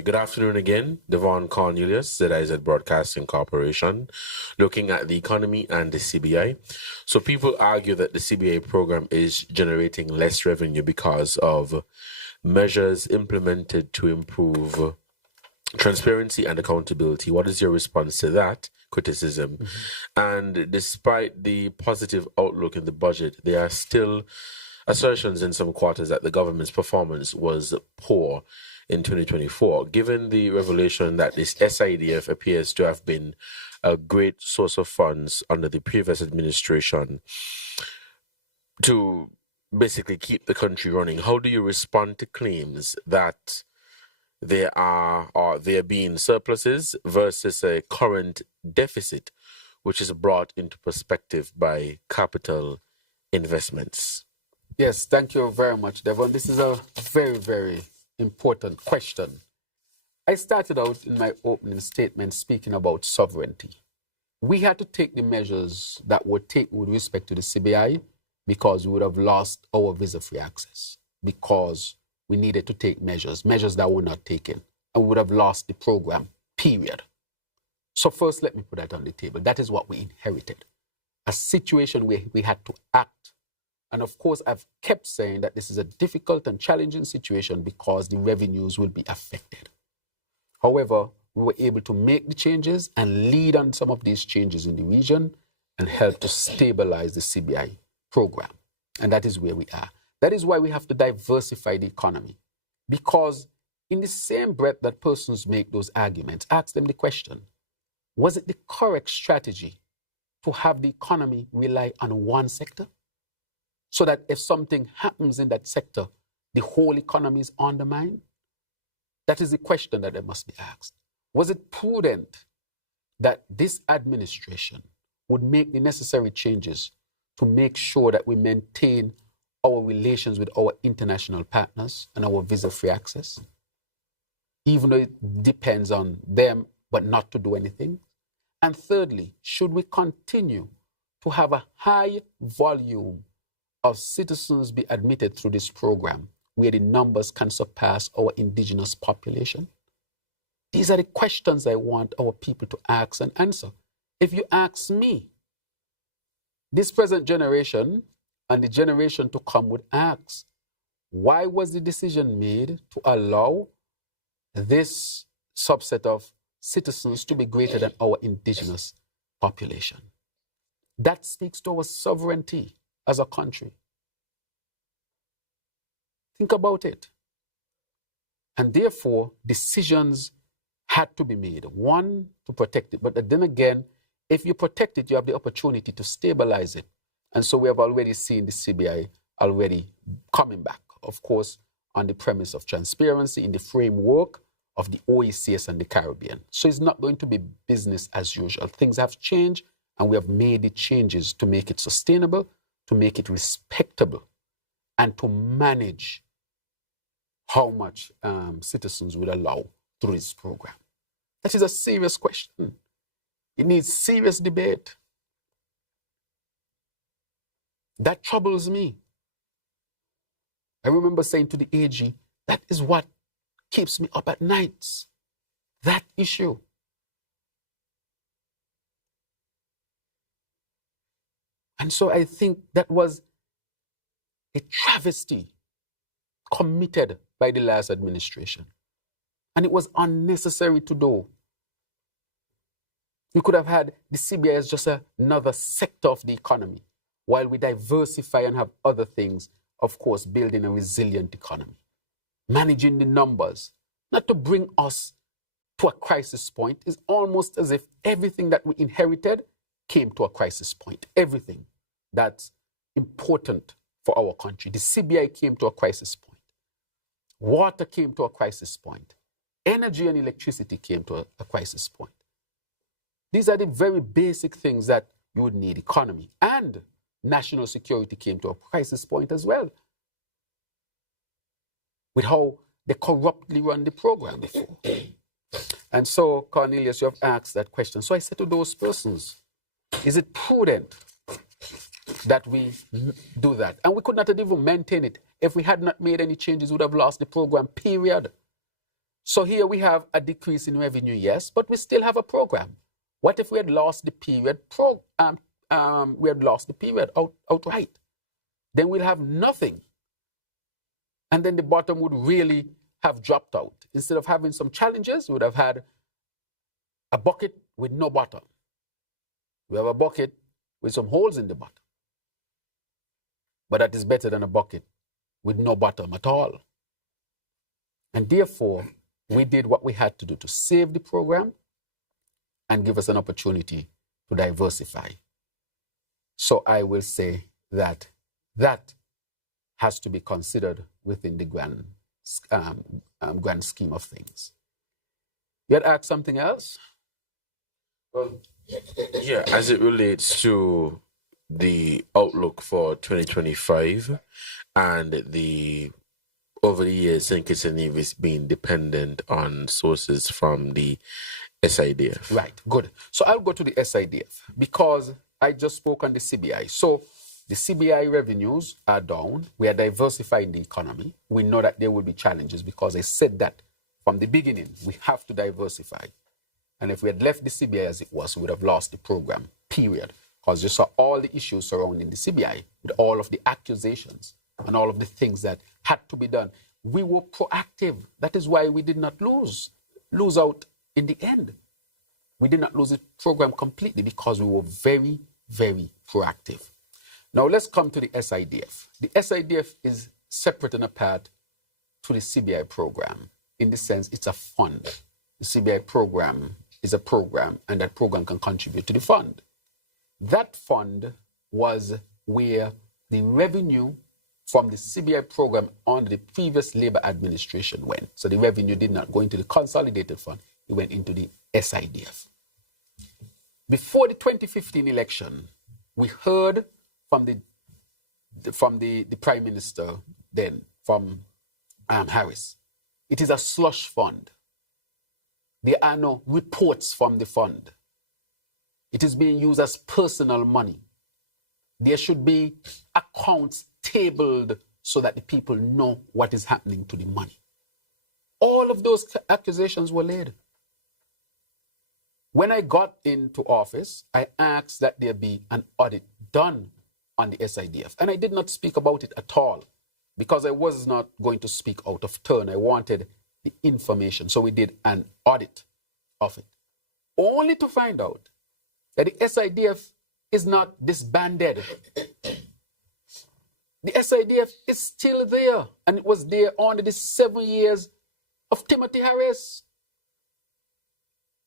Good afternoon again. Devon Cornelius, ZIZ Broadcasting Corporation, looking at the economy and the CBI. So people argue that the CBI program is generating less revenue because of measures implemented to improve transparency and accountability. What is your response to that criticism? Mm-hmm. And despite the positive outlook in the budget, there are still assertions in some quarters that the government's performance was poor in 2024, given the revelation that this SIDF appears to have been a great source of funds under the previous administration to basically keep the country running. How do you respond to claims that there being surpluses versus a current deficit, which is brought into perspective by capital investments? Yes, thank you very much, Devon. This is a very, very important question. I started out in my opening statement speaking about sovereignty. We had to take the measures that were taken with respect to the CBI because we would have lost our visa-free access, because we needed to take measures that were not taken, and we would have lost the program, period. So first, let me put that on the table. That is what we inherited, a situation where we had to act. And of course, I've kept saying that this is a difficult and challenging situation because the revenues will be affected. However, we were able to make the changes and lead on some of these changes in the region and help to stabilize the CBI program. And that is where we are. That is why we have to diversify the economy. Because in the same breath that persons make those arguments, ask them the question, was it the correct strategy to have the economy rely on one sector? So that if something happens in that sector, the whole economy is undermined? That is the question that must be asked. Was it prudent that this administration would make the necessary changes to make sure that we maintain our relations with our international partners and our visa-free access, even though it depends on them, but not to do anything? And thirdly, should we continue to have a high volume of citizens be admitted through this program where the numbers can surpass our indigenous population? These are the questions I want our people to ask and answer. If you ask me, this present generation and the generation to come would ask, why was the decision made to allow this subset of citizens to be greater than our indigenous population? That speaks to our sovereignty as a country. Think about it. And therefore, decisions had to be made. One, to protect it. But then again, if you protect it, you have the opportunity to stabilize it. And so we have already seen the CBI already coming back, of course, on the premise of transparency in the framework of the OECS and the Caribbean. So it's not going to be business as usual. Things have changed, and we have made the changes to make it sustainable, to make it respectable, and to manage how much citizens will allow through this program. That is a serious question. It needs serious debate. That troubles me. I remember saying to the AG, that is what keeps me up at nights. That issue. And so I think that was a travesty committed by the last administration. And it was unnecessary to do. We could have had the CBI as just another sector of the economy, while we diversify and have other things, of course, building a resilient economy, managing the numbers, not to bring us to a crisis point. It's almost as if everything that we inherited came to a crisis point. Everything that's important for our country. The CBI came to a crisis point. Water came to a crisis point. Energy and electricity came to a crisis point. These are the very basic things that you would need. Economy and national security came to a crisis point as well, with how they corruptly run the program before. And so, Cornelius, you have asked that question. So I said to those persons, is it prudent that we do that? And we could not have even maintained it. If we had not made any changes, we would have lost the program, period. So here we have a decrease in revenue, yes, but we still have a program. What if we had lost the period? We had lost the period outright. Then we'll have nothing. And then the bottom would really have dropped out. Instead of having some challenges, we would have had a bucket with no bottom. We have a bucket with some holes in the bottom. But that is better than a bucket with no bottom at all. And therefore, we did what we had to do to save the program and give us an opportunity to diversify. So I will say that that has to be considered within the grand scheme of things. You had asked something else? Well, yeah, as it relates to the outlook for 2025 and the over the years, St. Kitts and Nevis being dependent on sources from the SIDF. Right, good. So I'll go to the SIDF because I just spoke on the CBI. So the CBI revenues are down. We are diversifying the economy. We know that there will be challenges because I said that from the beginning. We have to diversify. And if we had left the CBI as it was, we would have lost the program, period. Because you saw all the issues surrounding the CBI with all of the accusations and all of the things that had to be done. We were proactive. That is why we did not lose out in the end. We did not lose the program completely because we were very, very proactive. Now let's come to the SIDF. The SIDF is separate and apart to the CBI program. In the sense, it's a fund. The CBI program is a program, and that program can contribute to the fund. That fund was where the revenue from the CBI program under the previous Labour administration went. So the revenue did not go into the consolidated fund, it went into the SIDF. Before the 2015 election, we heard from the Prime Minister then, from Harris, it is a slush fund. There are no reports from the fund. It is being used as personal money. There should be accounts tabled so that the people know what is happening to the money. All of those accusations were laid. When I got into office, I asked that there be an audit done on the SIDF. And I did not speak about it at all because I was not going to speak out of turn. I wanted the information. So we did an audit of it, only to find out that the SIDF is not disbanded. The SIDF is still there, and it was there under the 7 years of Timothy Harris.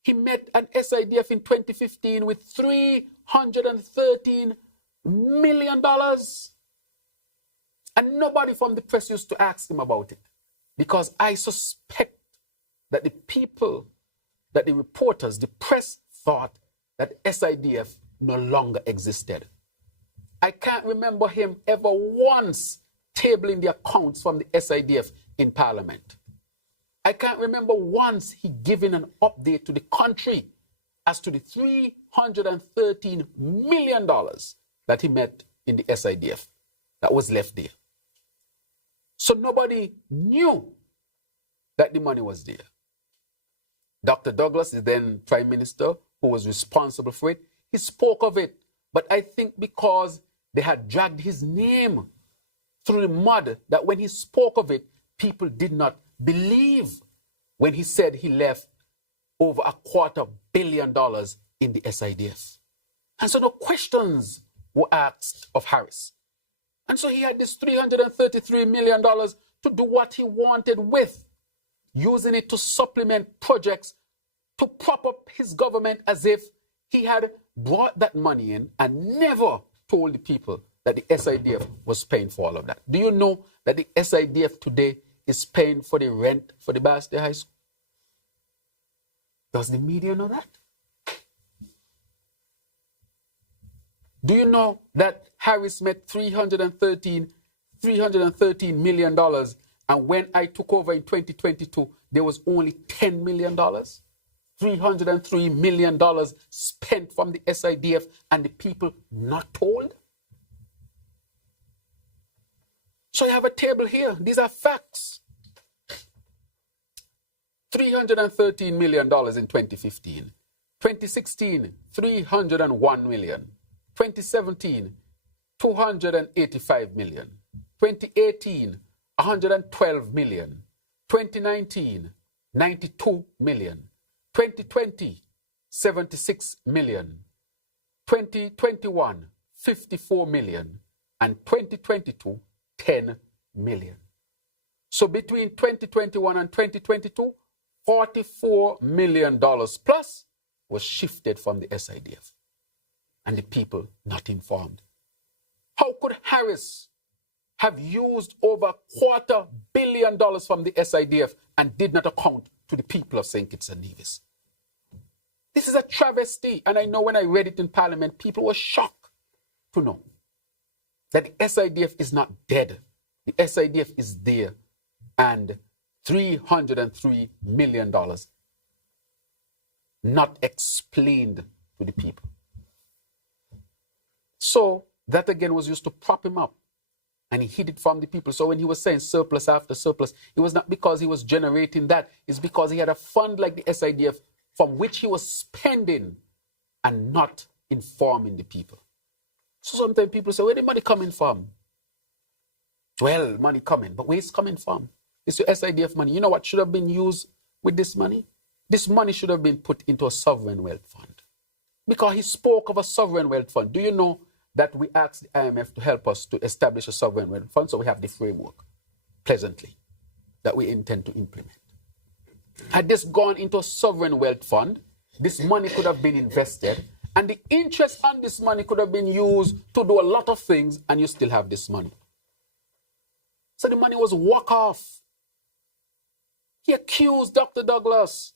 He met an SIDF in 2015 with $313 million. And nobody from the press used to ask him about it, because I suspect that the people, that the reporters, the press thought that SIDF no longer existed. I can't remember him ever once tabling the accounts from the SIDF in Parliament. I can't remember once he giving an update to the country as to the $313 million that he met in the SIDF that was left there. So nobody knew that the money was there. Dr. Douglas, the then Prime Minister, who was responsible for it, he spoke of it. But I think because they had dragged his name through the mud, that when he spoke of it, people did not believe when he said he left over $250 million in the SIDF. And so no questions were asked of Harris. And so he had this $333 million to do what he wanted with, using it to supplement projects to prop up his government as if he had brought that money in and never told the people that the SIDF was paying for all of that. Do you know that the SIDF today is paying for the rent for the Barstow High School? Does the media know that? Do you know that Harris met $313 million, and when I took over in 2022, there was only $10 million? $303 million spent from the SIDF, and the people not told? So you have a table here. These are facts. $313 million in 2015. 2016, $301 million. 2017, $285 million. 2018, $112 million. 2019, $92 million. 2020, $76 million. 2021, $54 million. And 2022, $10 million. So between 2021 and 2022, $44 million plus was shifted from the SIDF. And the people not informed. How could Harris have used over $250 million from the SIDF and did not account to the people of St. Kitts and Nevis? This is a travesty. And I know when I read it in Parliament, people were shocked to know that the SIDF is not dead. The SIDF is there. And $303 million not explained to the people. So that again was used to prop him up, and he hid it from the people. So when he was saying surplus after surplus, it was not because he was generating that. It's because he had a fund like the SIDF from which he was spending and not informing the people. So sometimes people say, where the money coming from? Well, money coming, but where is coming from? It's your SIDF money. You know what should have been used with this money? This money should have been put into a sovereign wealth fund. Because he spoke of a sovereign wealth fund. Do you know that we asked the IMF to help us to establish a sovereign wealth fund? So we have the framework, pleasantly, that we intend to implement. Had this gone into a sovereign wealth fund, this money could have been invested, and the interest on this money could have been used to do a lot of things, and you still have this money. So the money was walk off. He accused Dr. Douglas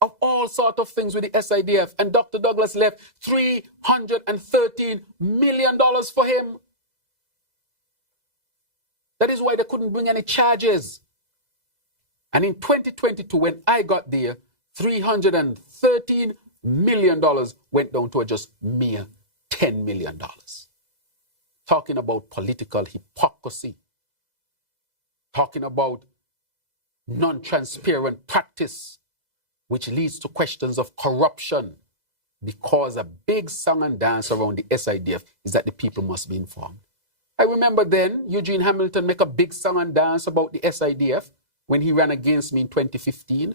of all sorts of things with the SIDF, and Dr. Douglas left $313 million for him. That is why they couldn't bring any charges. And in 2022, when I got there, $313 million went down to just mere $10 million. talking about political hypocrisy, talking about non-transparent practice, which leads to questions of corruption, because a big song and dance around the SIDF is that the people must be informed. I remember then Eugene Hamilton make a big song and dance about the SIDF when he ran against me in 2015,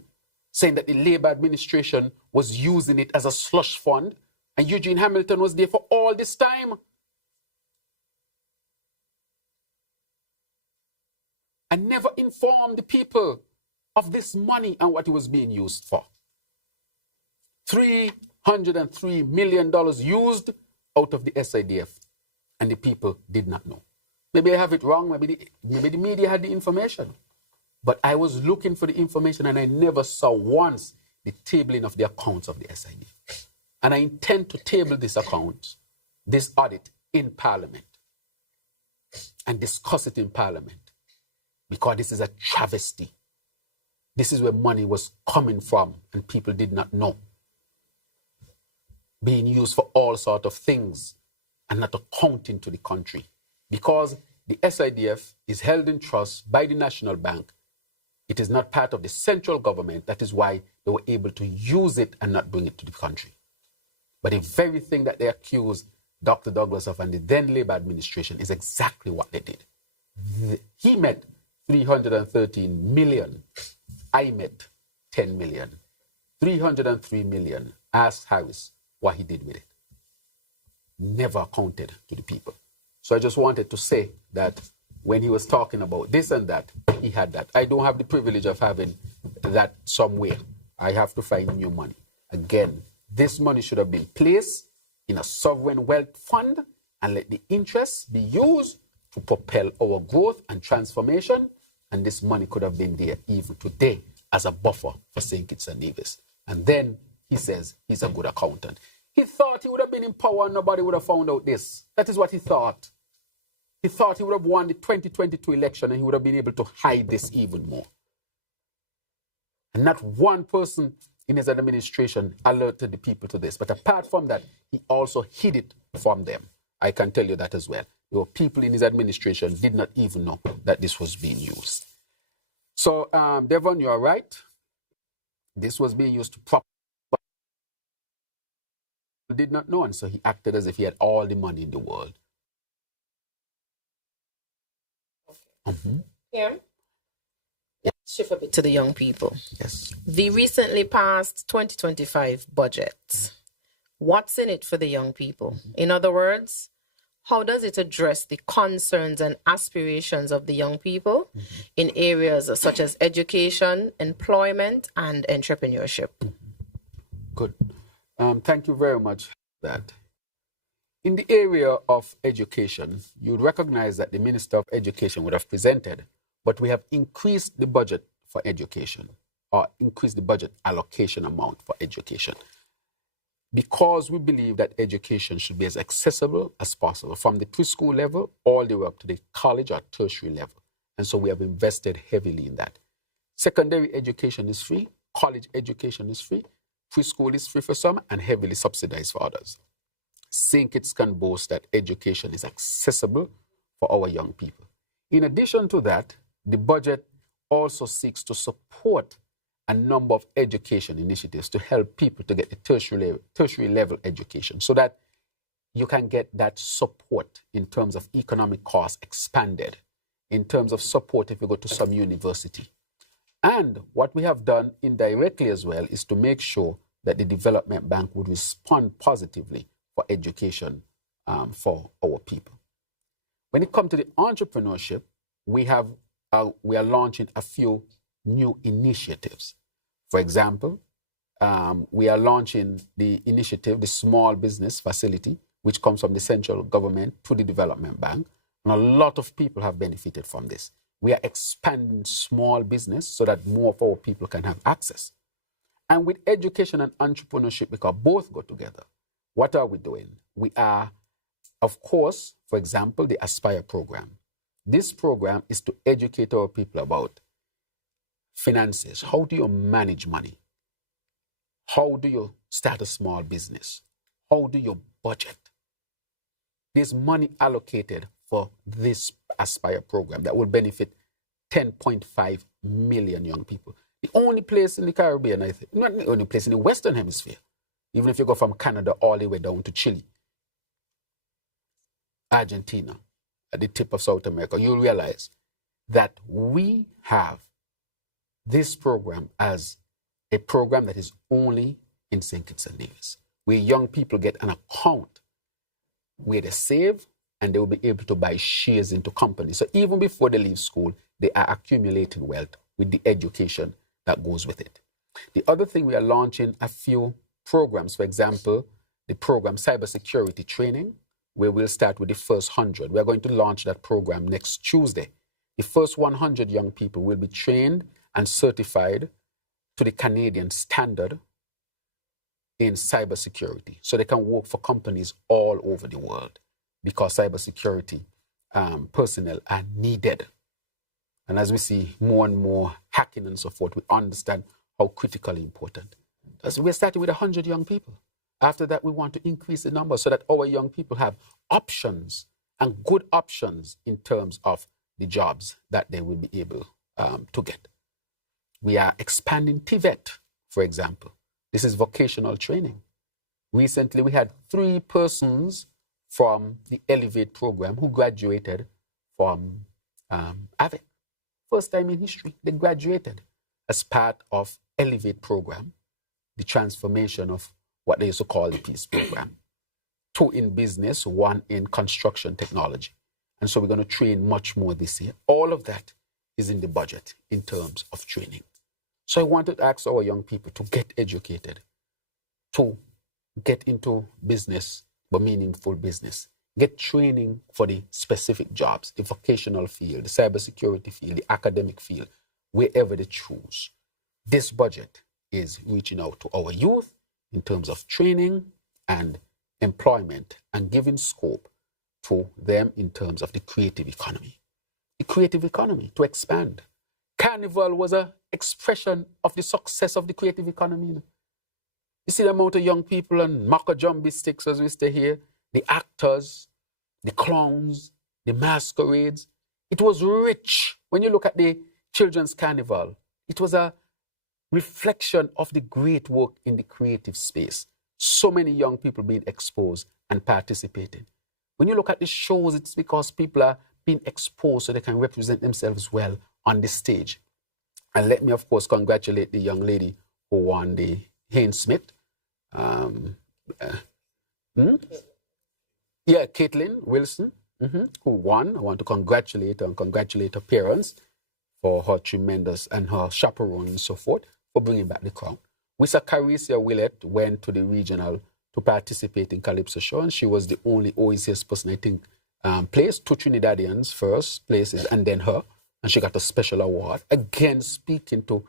saying that the Labour administration was using it as a slush fund, and Eugene Hamilton was there for all this time. And never informed the people of this money and what it was being used for. $303 million used out of the SIDF, and the people did not know. Maybe I have it wrong, maybe the media had the information. But I was looking for the information and I never saw once the tabling of the accounts of the SIDF. And I intend to table this account, this audit, in Parliament and discuss it in Parliament, because this is a travesty. This is where money was coming from and people did not know. Being used for all sorts of things and not accounting to the country. Because the SIDF is held in trust by the National Bank. It is not part of the central government. That is why they were able to use it and not bring it to the country. But the very thing that they accuse Dr. Douglas of and the then Labour administration is exactly what they did. He met 313 million. I met 10 million. 303 million. Asked Harris what he did with it. Never accounted to the people. So I just wanted to say that when he was talking about this and that, he had that. I don't have the privilege of having that somewhere. I have to find new money. Again, this money should have been placed in a sovereign wealth fund and let the interest be used to propel our growth and transformation. And this money could have been there even today as a buffer for St. Kitts and Nevis. And then he says he's a good accountant. He thought he would have been in power and nobody would have found out this. That is what he thought. He thought he would have won the 2022 election and he would have been able to hide this even more. And not one person in his administration alerted the people to this. But apart from that, he also hid it from them. I can tell you that as well. There were people in his administration did not even know that this was being used. So, Devon, you are right. This was being used to prop. Did not know, and so he acted as if he had all the money in the world. Yeah. Shift a bit to the young people. Yes. The recently passed 2025 budget. What's in it for the young people? In other words, how does it address the concerns and aspirations of the young people in areas such as education, employment, and entrepreneurship? Good. Thank you very much for that. In the area of education, you would recognize that the Minister of Education would have presented, but we have increased the budget for education, or increased the budget allocation amount for education, because we believe that education should be as accessible as possible from the preschool level all the way up to the college or tertiary level. And so we have invested heavily in that. Secondary education is free, college education is free, preschool is free for some and heavily subsidized for others. St. Kitts can boast that education is accessible for our young people. In addition to that, the budget also seeks to support a number of education initiatives to help people to get the tertiary level education so that you can get that support in terms of economic costs expanded, in terms of support if you go to some university. And what we have done indirectly as well is to make sure that the Development Bank would respond positively for education for our people. When it comes to the entrepreneurship, we are launching a few new initiatives. For example, we are launching the initiative, the Small Business Facility, which comes from the central government to the Development Bank. And a lot of people have benefited from this. We are expanding small business so that more of our people can have access. And with education and entrepreneurship, because both go together, what are we doing? We are, of course, for example, the Aspire program. This program is to educate our people about finances. How do you manage money? How do you start a small business? How do you budget? there's money allocated for this Aspire program that will benefit 10.5 million young people. The only place in the Caribbean, I think, not the only place in the Western Hemisphere, even if you go from Canada all the way down to Chile, Argentina, at the tip of South America, you'll realize that we have this program as a program that is only in St. Kitts and Nevis, where young people get an account where they save and they will be able to buy shares into companies. So even before they leave school, they are accumulating wealth with the education that goes with it. The other thing, we are launching a few programs. For example, the program Cybersecurity Training, where we'll start with the first 100. We're going to launch that program next Tuesday. The first 100 young people will be trained and certified to the Canadian standard in cybersecurity, so they can work for companies all over the world, because cybersecurity personnel are needed. And as we see more and more hacking and so forth, we understand how critically important. So we're starting with 100 young people. After that, we want to increase the number so that our young people have options, and good options in terms of the jobs that they will be able to get. We are expanding TVET, for example. This is vocational training. Recently, we had 3 persons from the Elevate program who graduated from AVIC. First time in history, they graduated as part of Elevate program, the transformation of what they used to call the Peace program. 2 in business, 1 in construction technology. And so we're going to train much more this year. All of that is in the budget in terms of training. So I wanted to ask our young people to get educated, to get into business, but meaningful business. Get training for the specific jobs, the vocational field, the cybersecurity field, the academic field, wherever they choose. This budget is reaching out to our youth in terms of training and employment, and giving scope to them in terms of the creative economy. The creative economy to expand. Carnival was an expression of the success of the creative economy. You see the amount of young people on Macajumbi sticks as we stay here, the actors, the clowns, the masquerades. It was rich. When you look at the children's carnival, it was a reflection of the great work in the creative space. So many young people being exposed and participating. When you look at the shows, it's because people are being exposed so they can represent themselves well on the stage. And let me, of course, congratulate the young lady who won the Haynes Smith. Caitlin Wilson, who won. I want to congratulate her and congratulate her parents for her tremendous, and her chaperone and so forth, for bringing back the crown. We saw Carissa Willett went to the regional to participate in Calypso show, and she was the only OECS person, I think, placed. 2 Trinidadians first places, and then her, and she got a special award. Again, speaking to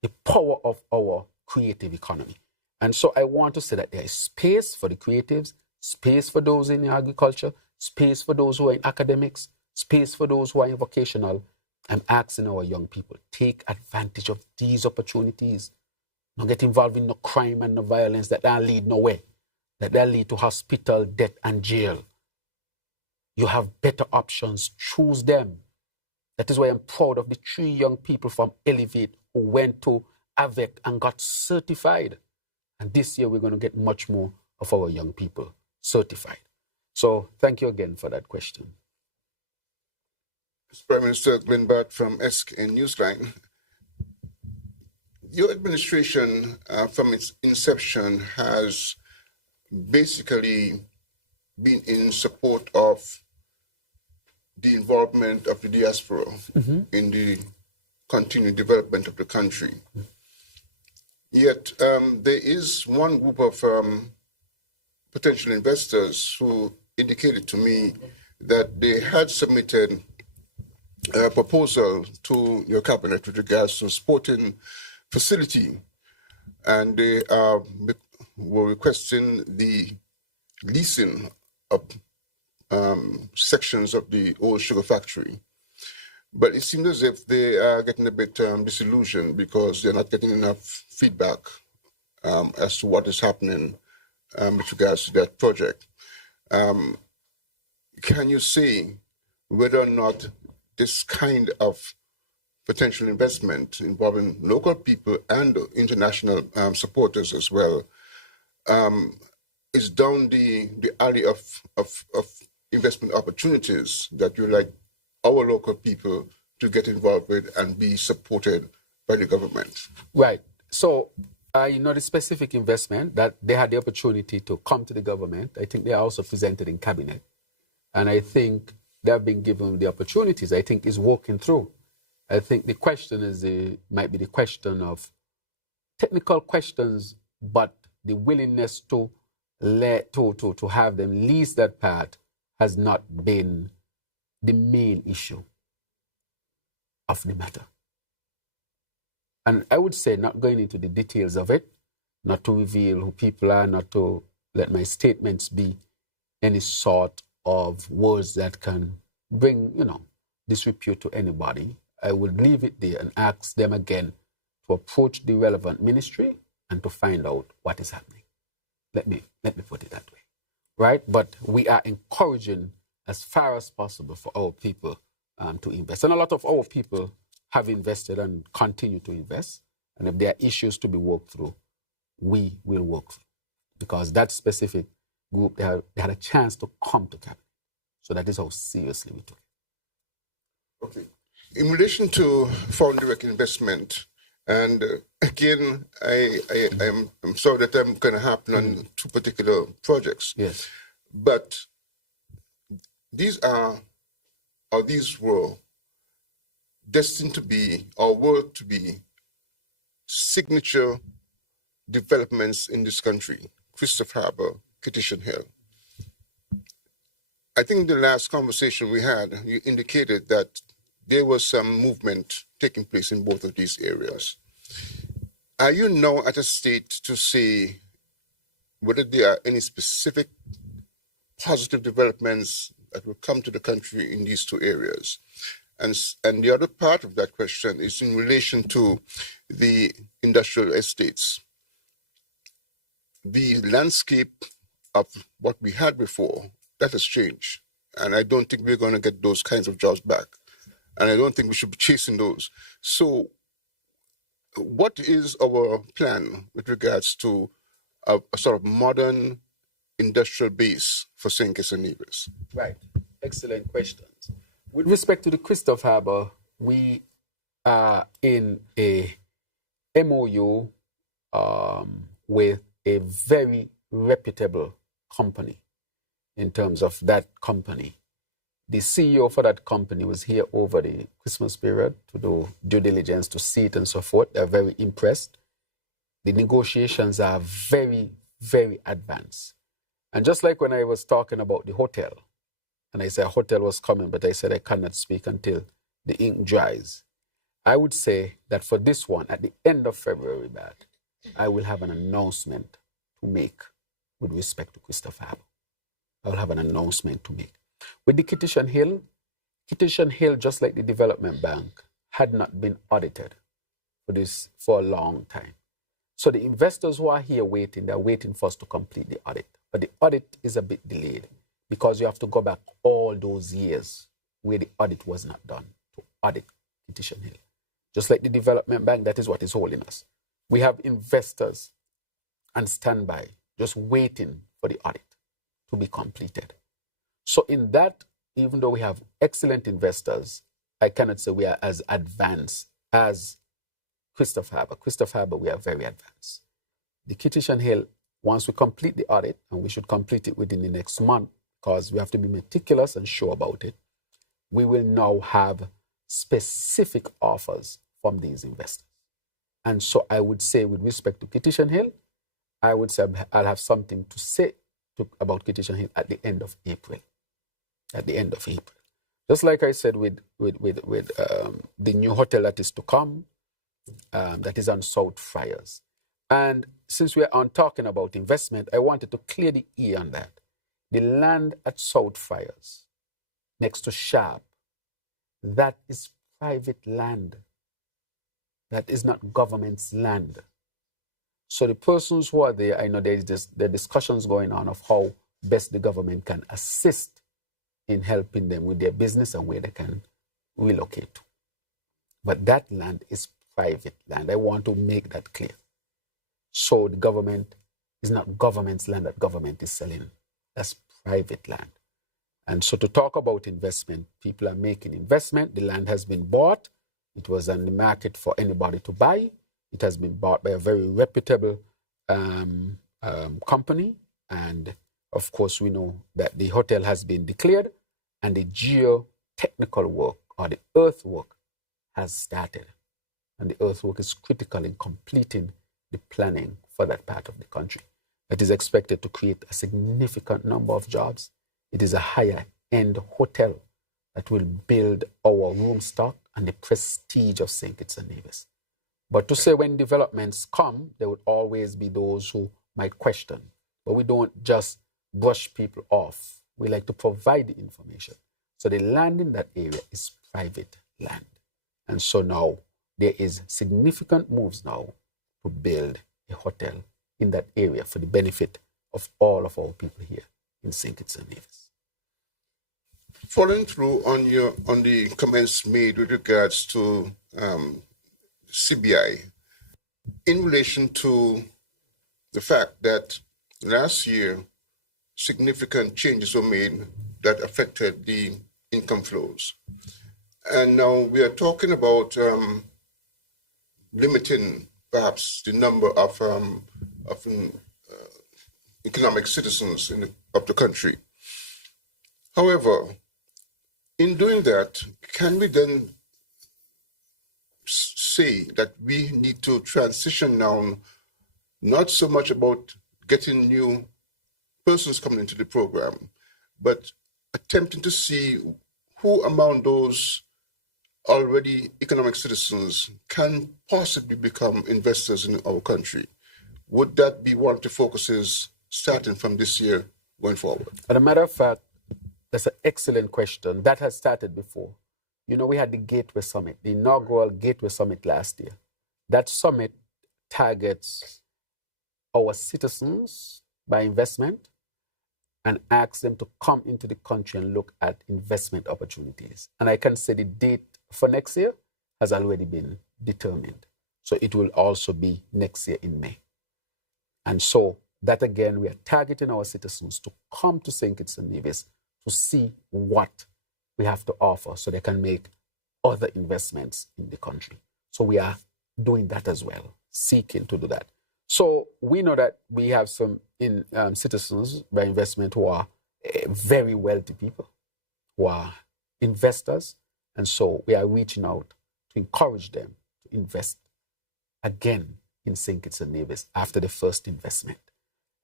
the power of our creative economy. And so I want to say that there is space for the creatives, space for those in agriculture, space for those who are in academics, space for those who are in vocational. I'm asking our young people, take advantage of these opportunities. Don't get involved in no crime and no violence that don't lead nowhere, that lead to hospital, death, and jail. You have better options. Choose them. That is why I'm proud of the 3 young people from Elevate who went to AVEC and got certified. And this year we're going to get much more of our young people certified. So thank you again for that question. Mr. Prime Minister Glenn Batt from SK Newsline. Your administration, from its inception, has basically been in support of the involvement of the diaspora in the continued development of the country. Yet there is one group of potential investors who indicated to me that they had submitted a proposal to your cabinet with regards to a sporting facility, and they were requesting the leasing of sections of the old sugar factory. But it seems as if they are getting a bit disillusioned because they're not getting enough feedback as to what is happening with regards to that project. can you say whether or not this kind of potential investment involving local people and international supporters as well is down the alley of investment opportunities that you like our local people to get involved with and be supported by the government? Right. So, the specific investment that they had the opportunity to come to the government, I think they are also presented in cabinet. And I think they have been given the opportunities. I think is working through. I think the question might be the question of technical questions, but the willingness to have them lease that part has not been the main issue of the matter. And I would say, not going into the details of it, not to reveal who people are, not to let my statements be any sort of words that can bring, disrepute to anybody. I would leave it there and ask them again to approach the relevant ministry and to find out what is happening. Let me put it that way, right? But we are encouraging as far as possible for our people to invest. And a lot of our people have invested and continue to invest. And if there are issues to be worked through, we will work through. Because that specific group, they had a chance to come to cabinet. So that is how seriously we took it. Okay. In relation to foreign direct investment, and again, I'm sorry that I'm going to happen on two particular projects. Yes. But these were destined to be, or were to be, signature developments in this country. Christopher Harbour, Kittition Hill. I think the last conversation we had, you indicated that there was some movement taking place in both of these areas. Are you now at a state to say whether there are any specific positive developments that will come to the country in these two areas? And the other part of that question is in relation to the industrial estates. The landscape of what we had before, that has changed. And I don't think we're going to get those kinds of jobs back. And I don't think we should be chasing those. So what is our plan with regards to a sort of modern industrial base for St. Kitts and Nevis? Right. Excellent questions. With respect to the Christopher Harbour, we are in a MOU with a very reputable company in terms of that company. The CEO for that company was here over the Christmas period to do due diligence, to see it and so forth. They're very impressed. The negotiations are very, very advanced. And just like when I was talking about the hotel, and I said a hotel was coming, but I said I cannot speak until the ink dries. I would say that for this one, at the end of February, I will have an announcement to make with respect to Christopher Harbour. I will have an announcement to make. With the Kittition Hill, just like the Development Bank, had not been audited for a long time. So the investors who are here waiting, they're waiting for us to complete the audit. But the audit is a bit delayed because you have to go back all those years where the audit was not done to audit Kittition Hill. Just like the Development Bank, that is what is holding us. We have investors on standby, just waiting for the audit to be completed. So in that, even though we have excellent investors, I cannot say we are as advanced as Christopher Harbour. Christopher Harbour, we are very advanced. The Kittition Hill, once we complete the audit, and we should complete it within the next month, because we have to be meticulous and sure about it, we will now have specific offers from these investors. And so I would say with respect to Kittition Hill, I would say I'll have something to say about Kittition Hill at the end of April. At the end of April. Just like I said with the new hotel that is to come, that is on South Friars. And since we are on talking about investment, I wanted to clear the air on that. The land at South Friars, next to Sharp, that is private land. That is not government's land. So the persons who are there, I know there are discussions going on of how best the government can assist in helping them with their business and where they can relocate to. But that land is private land. I want to make that clear. So the government is not government's land that government is selling. That's private land. And so to talk about investment, people are making investment. The land has been bought. It was on the market for anybody to buy. It has been bought by a very reputable company. And of course, we know that the hotel has been declared and the geotechnical work or the earthwork has started. And the earthwork is critical in completing the planning for that part of the country. It is expected to create a significant number of jobs. It is a higher-end hotel that will build our room stock and the prestige of St. Kitts and Nevis. But to say when developments come, there would always be those who might question. But we don't just brush people off. We like to provide the information. So the land in that area is private land. And so now there is significant moves now to build a hotel in that area for the benefit of all of our people here in St. Kitts and Nevis. Following through on the comments made with regards to CBI, in relation to the fact that last year significant changes were made that affected the income flows. And now we are talking about limiting perhaps the number of economic citizens of the country. However, in doing that, can we then say that we need to transition now, not so much about getting new persons coming into the program, but attempting to see who among those already economic citizens can possibly become investors in our country? Would that be one of the focuses starting from this year going forward? As a matter of fact, that's an excellent question. That has started before. You know, we had the Gateway Summit, the inaugural Gateway Summit last year. That summit targets our citizens by investment and asks them to come into the country and look at investment opportunities. And I can say the date for next year has already been determined. So it will also be next year in May. And so that again, we are targeting our citizens to come to St. Kitts and Nevis to see what we have to offer so they can make other investments in the country. So we are doing that as well, seeking to do that. So we know that we have some citizens by investment who are very wealthy people, who are investors. And so we are reaching out to encourage them to invest again in St. Kitts and Nevis after the first investment,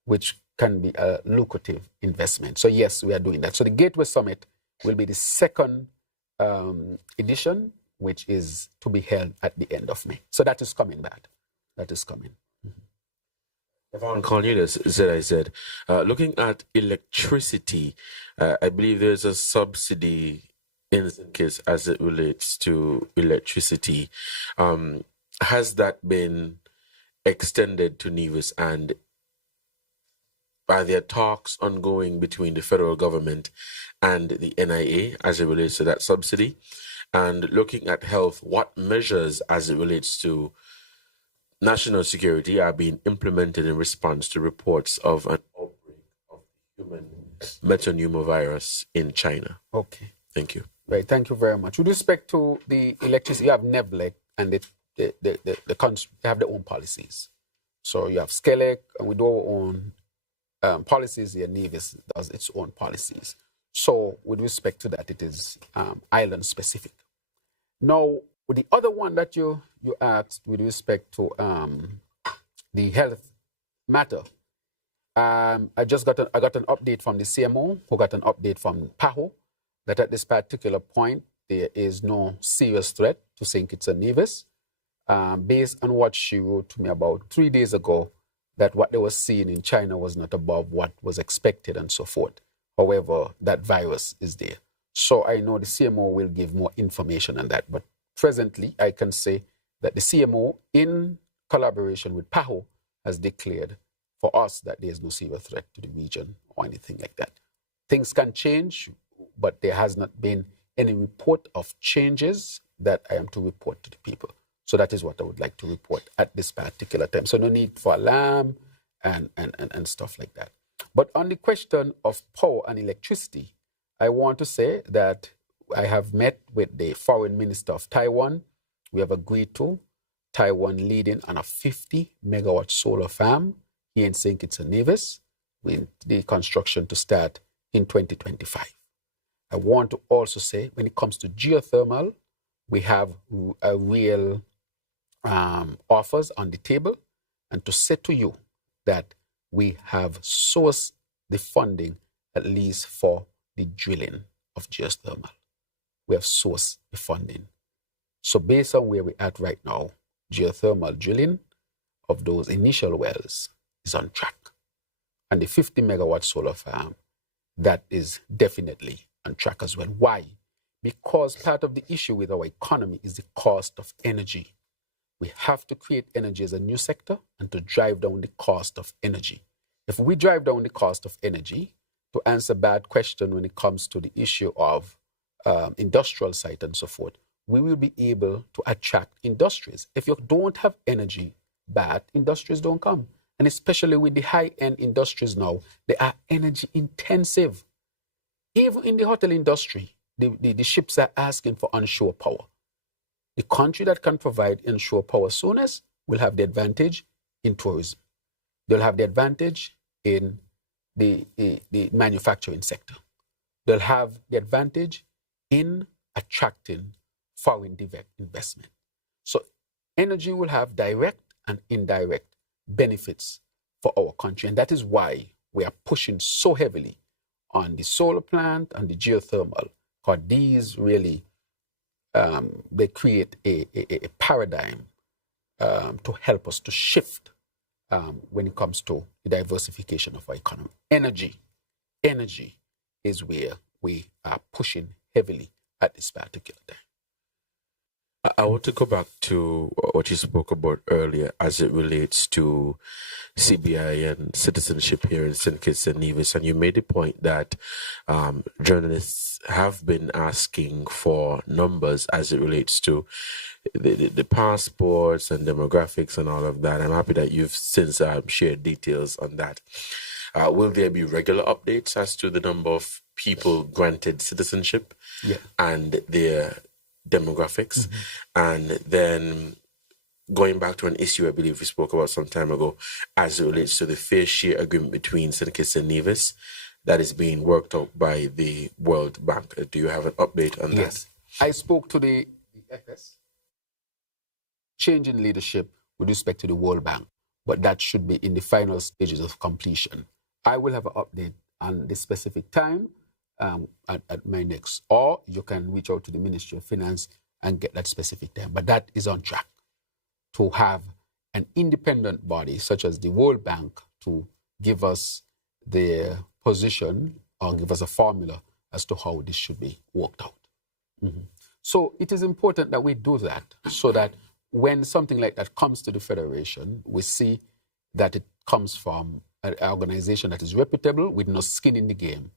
which can be a lucrative investment. So yes, we are doing that. So the Gateway Summit will be the second edition, which is to be held at the end of May. So that is coming back. That is coming. Devon Cornelius, ZIZ, looking at electricity, I believe there's a subsidy in St. Kitts as it relates to electricity. Has that been extended to Nevis, and are there talks ongoing between the federal government and the NIA as it relates to that subsidy? And looking at health, what measures as it relates to national security are being implemented in response to reports of an outbreak of human metapneumovirus in China? Okay. Thank you. Right, thank you very much. With respect to the electricity, you have NEVLEC, and the country, they have their own policies. So you have SCELEC, and we do our own policies here. Nevis does its own policies. So with respect to that, it is island specific. Now, with the other one that you asked with respect to the health matter, I got an update from the CMO, who got an update from PAHO, that at this particular point, there is no serious threat to St. Kitts and Nevis, based on what she wrote to me about 3 days ago, that what they were seeing in China was not above what was expected and so forth. However, that virus is there. So I know the CMO will give more information on that. But presently, I can say that the CMO, in collaboration with PAHO, has declared for us that there is no serious threat to the region or anything like that. Things can change. but there has not been any report of changes that I am to report to the people. So that is what I would like to report at this particular time. So no need for alarm and stuff like that. But on the question of power and electricity, I want to say that I have met with the foreign minister of Taiwan. We have agreed to Taiwan leading on a 50 megawatt solar farm here in St. Kitts and Nevis, with the construction to start in 2025. I want to also say, when it comes to geothermal, we have a real offers on the table, and to say to you that we have sourced the funding at least for the drilling of geothermal. We have sourced the funding. So based on where we're at right now, geothermal drilling of those initial wells is on track. And the 50 megawatt solar farm, that is definitely on track as well. Why? Because part of the issue with our economy is the cost of energy. We have to create energy as a new sector and to drive down the cost of energy. If we drive down the cost of energy, to answer a bad question when it comes to the issue of industrial site and so forth, we will be able to attract industries. If you don't have energy, bad industries don't come. And especially with the high-end industries now, they are energy intensive. Even in the hotel industry, the ships are asking for onshore power. The country that can provide onshore power soonest will have the advantage in tourism. They'll have the advantage in the manufacturing sector. They'll have the advantage in attracting foreign direct investment. So energy will have direct and indirect benefits for our country. And that is why we are pushing so heavily on the solar plant and the geothermal, because these really, they create a paradigm to help us to shift when it comes to the diversification of our economy. Energy is where we are pushing heavily at this particular time. I want to go back to what you spoke about earlier as it relates to CBI and citizenship here in St. Kitts and Nevis. And you made the point that journalists have been asking for numbers as it relates to the passports and demographics and all of that. I'm happy that you've since shared details on that. Will there be regular updates as to the number of people granted citizenship and their demographics? And then going back to an issue I believe we spoke about some time ago as it relates to the fair share agreement between St. Kitts and Nevis that is being worked out by the World Bank. Do you have an update on that? I spoke to the FS, change in leadership with respect to the World Bank, but that should be in the final stages of completion. I will have an update on the specific time at my next, or you can reach out to the Ministry of Finance and get that specific time. But that is on track to have an independent body such as the World Bank to give us their position or give us a formula as to how this should be worked out. So it is important that we do that so that when something like that comes to the Federation, we see that it comes from an organization that is reputable with no skin in the game,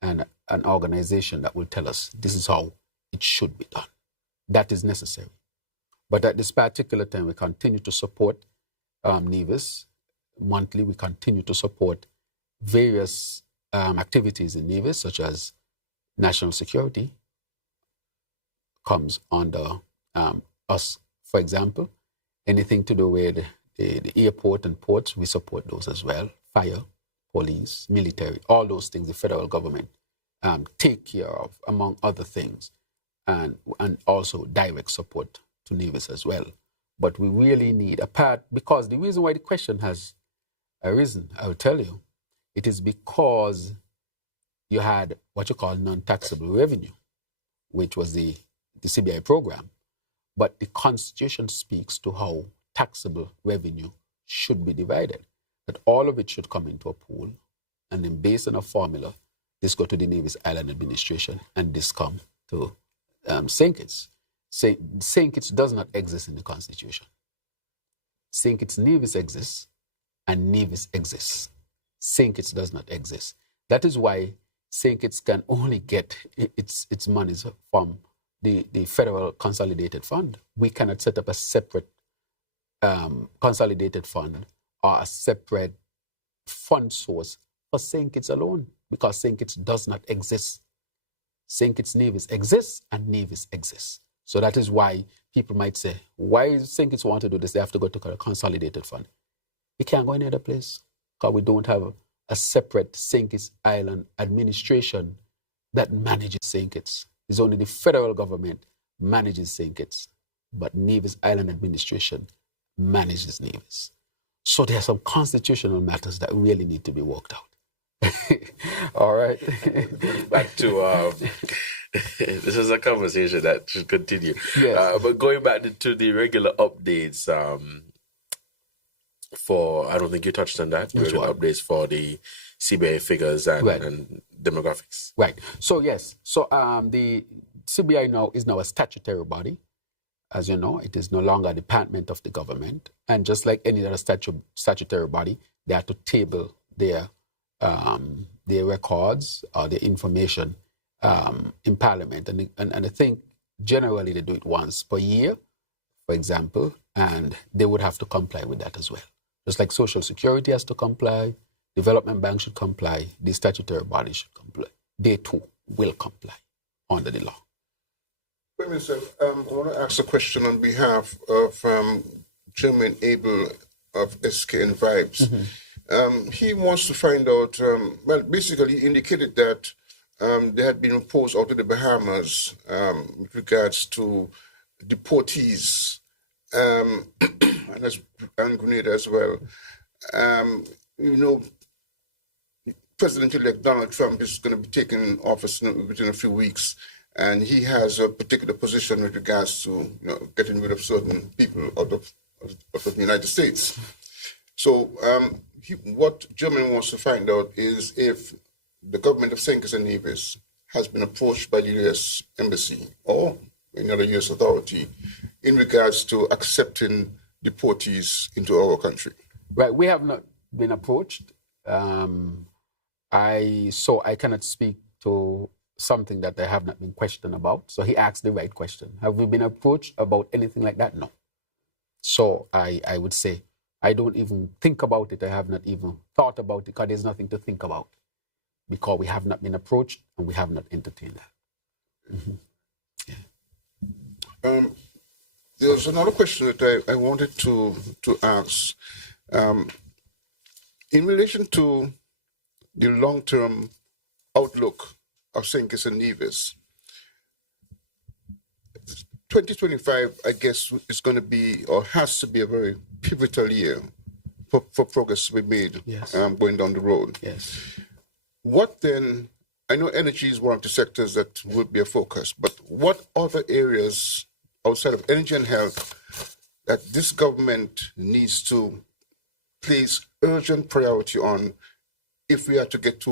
and an organization that will tell us this is how it should be done. That is necessary. But at this particular time, we continue to support Nevis monthly. We continue to support various activities in Nevis, such as national security comes under us. For example, anything to do with the airport and ports, we support those as well. Fire, police, military, all those things the federal government take care of, among other things, and also direct support to Nevis as well. But we really need a part, because the reason why the question has arisen, I will tell you, it is because you had what you call non-taxable revenue, which was the CBI program. But the Constitution speaks to how taxable revenue should be divided, that all of it should come into a pool, and then based on a formula, this go to the Nevis Island Administration, and this come to St. Kitts. St. Kitts does not exist in the Constitution. St. Kitts Nevis exists, and Nevis exists. St. Kitts does not exist. That is why St. Kitts can only get its monies from the federal consolidated fund. We cannot set up a separate consolidated fund or a separate fund source for St. Kitts alone, because St. Kitts does not exist. St. Kitts Nevis exists and Nevis exists. So that is why people might say, why St. Kitts want to do this? They have to go to a consolidated fund. We can't go any other place because we don't have a separate St. Kitts Island administration that manages St. Kitts. It's only the federal government manages St. Kitts, but Nevis Island administration manages Nevis. So there are some constitutional matters that really need to be worked out. All right. Back to this is a conversation that should continue. Yes. But going back to the regular updates, for I don't think you touched on that. Regular updates for the CBI figures and demographics. Right. So yes. So the CBI is now a statutory body. As you know, it is no longer a department of the government, and just like any other statutory body, they have to table their records or their information in Parliament. And I think generally they do it once per year, for example, and they would have to comply with that as well. Just like Social Security has to comply, Development Bank should comply, the statutory body should comply. They too will comply under the law. Wait a minute, sir. I want to ask a question on behalf of Chairman Abel of SK and Vibes. Mm-hmm. He wants to find out, basically he indicated that there had been reports out of the Bahamas with regards to deportees and Grenada as well. President-elect Donald Trump is going to be taking office within a few weeks, and he has a particular position with regards to getting rid of certain people out of the United States. So what Germany wants to find out is if the government of St. Kitts and Nevis has been approached by the U.S. Embassy or any other U.S. authority in regards to accepting deportees into our country. Right, we have not been approached. I cannot speak to something that I have not been questioned about. So he asked the right question. Have we been approached about anything like that? No. So I would say I don't even think about it. I have not even thought about it because there's nothing to think about, because we have not been approached and we have not entertained that. Mm-hmm. Yeah. There's another question that I wanted to ask. In relation to the long-term outlook of St. Kitts and Nevis, 2025, I guess, is going to be or has to be a very pivotal year for progress to be made. Yes. Going down the road. Yes. What then, I know energy is one of the sectors that would be a focus, but what other areas outside of energy and health that this government needs to place urgent priority on if we are to get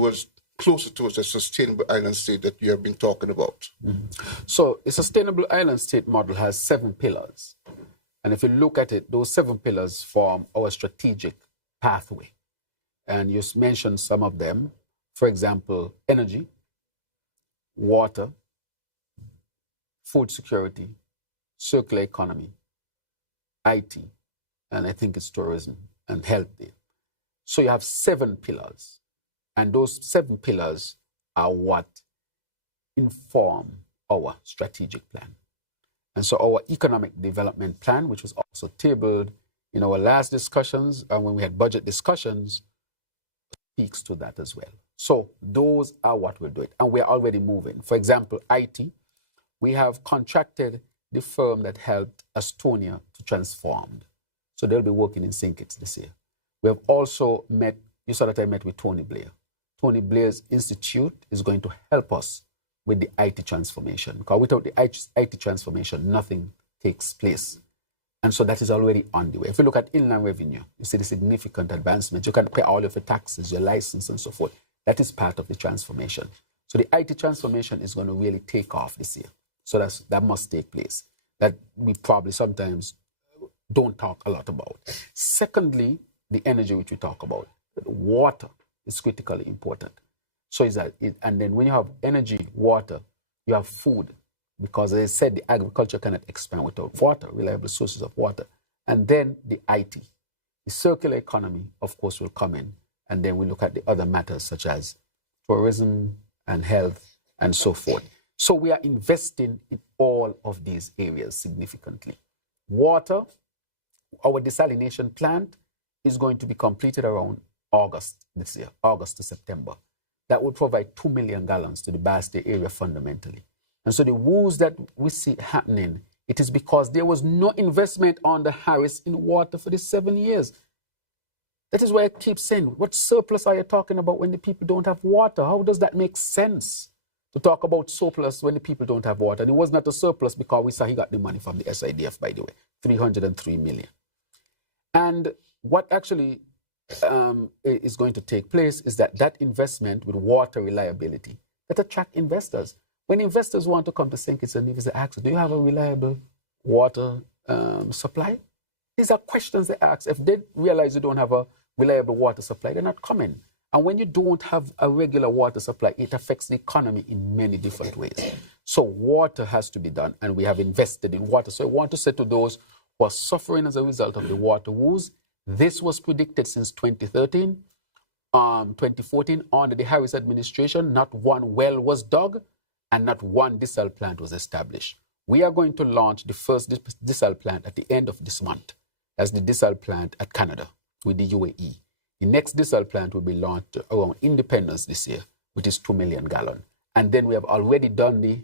closer towards a sustainable island state that you have been talking about? Mm-hmm. So the sustainable island state model has 7 pillars. And if you look at it, those 7 pillars form our strategic pathway. And you mentioned some of them. For example, energy, water, food security, circular economy, IT, and I think it's tourism and health there. So you have 7 pillars. And those 7 pillars are what inform our strategic plan. And so our economic development plan, which was also tabled in our last discussions and when we had budget discussions, speaks to that as well. So those are what we're doing. And we're already moving. For example, IT, we have contracted the firm that helped Estonia to transform. So they'll be working in St. Kitts this year. We have also met, you saw that I met with Tony Blair. Tony Blair's institute is going to help us with the IT transformation. Because without the IT transformation, nothing takes place. And so that is already on the way. If you look at inland revenue, you see the significant advancement. You can pay all of your taxes, your license, and so forth. That is part of the transformation. So the IT transformation is going to really take off this year. So that must take place. That we probably sometimes don't talk a lot about. Secondly, the energy which we talk about. Water is critically important. So and then when you have energy, water, you have food, because as I said, the agriculture cannot expand without water, reliable sources of water. And then the IT, the circular economy, of course, will come in. And then we look at the other matters such as tourism and health and so forth. So we are investing in all of these areas significantly. Water, our desalination plant is going to be completed around August this year, August to September. That will provide 2 million gallons to the Basti area fundamentally. And so the woes that we see happening, it is because there was no investment on the Harris in water for the 7 years. That is why I keep saying, what surplus are you talking about when the people don't have water? How does that make sense to talk about surplus when the people don't have water? And it was not a surplus because we saw he got the money from the SIDF, by the way, 303 million. And what actually is going to take place is that investment with water reliability that attract investors. When investors want to come to St. Kitts and Nevis, they ask, do you have a reliable water supply? These are questions they ask. If they realize you don't have a reliable water supply, they're not coming. And when you don't have a regular water supply, it affects the economy in many different ways. So water has to be done, and we have invested in water. So I want to say to those who are suffering as a result of the water woes, this was predicted since 2013, 2014, under the Harris administration. Not one well was dug and not one desal plant was established. We are going to launch the first desal plant at the end of this month. That's the desal plant at Canada with the UAE. The next desal plant will be launched around Independence this year, which is 2 million gallons. And then we have already done the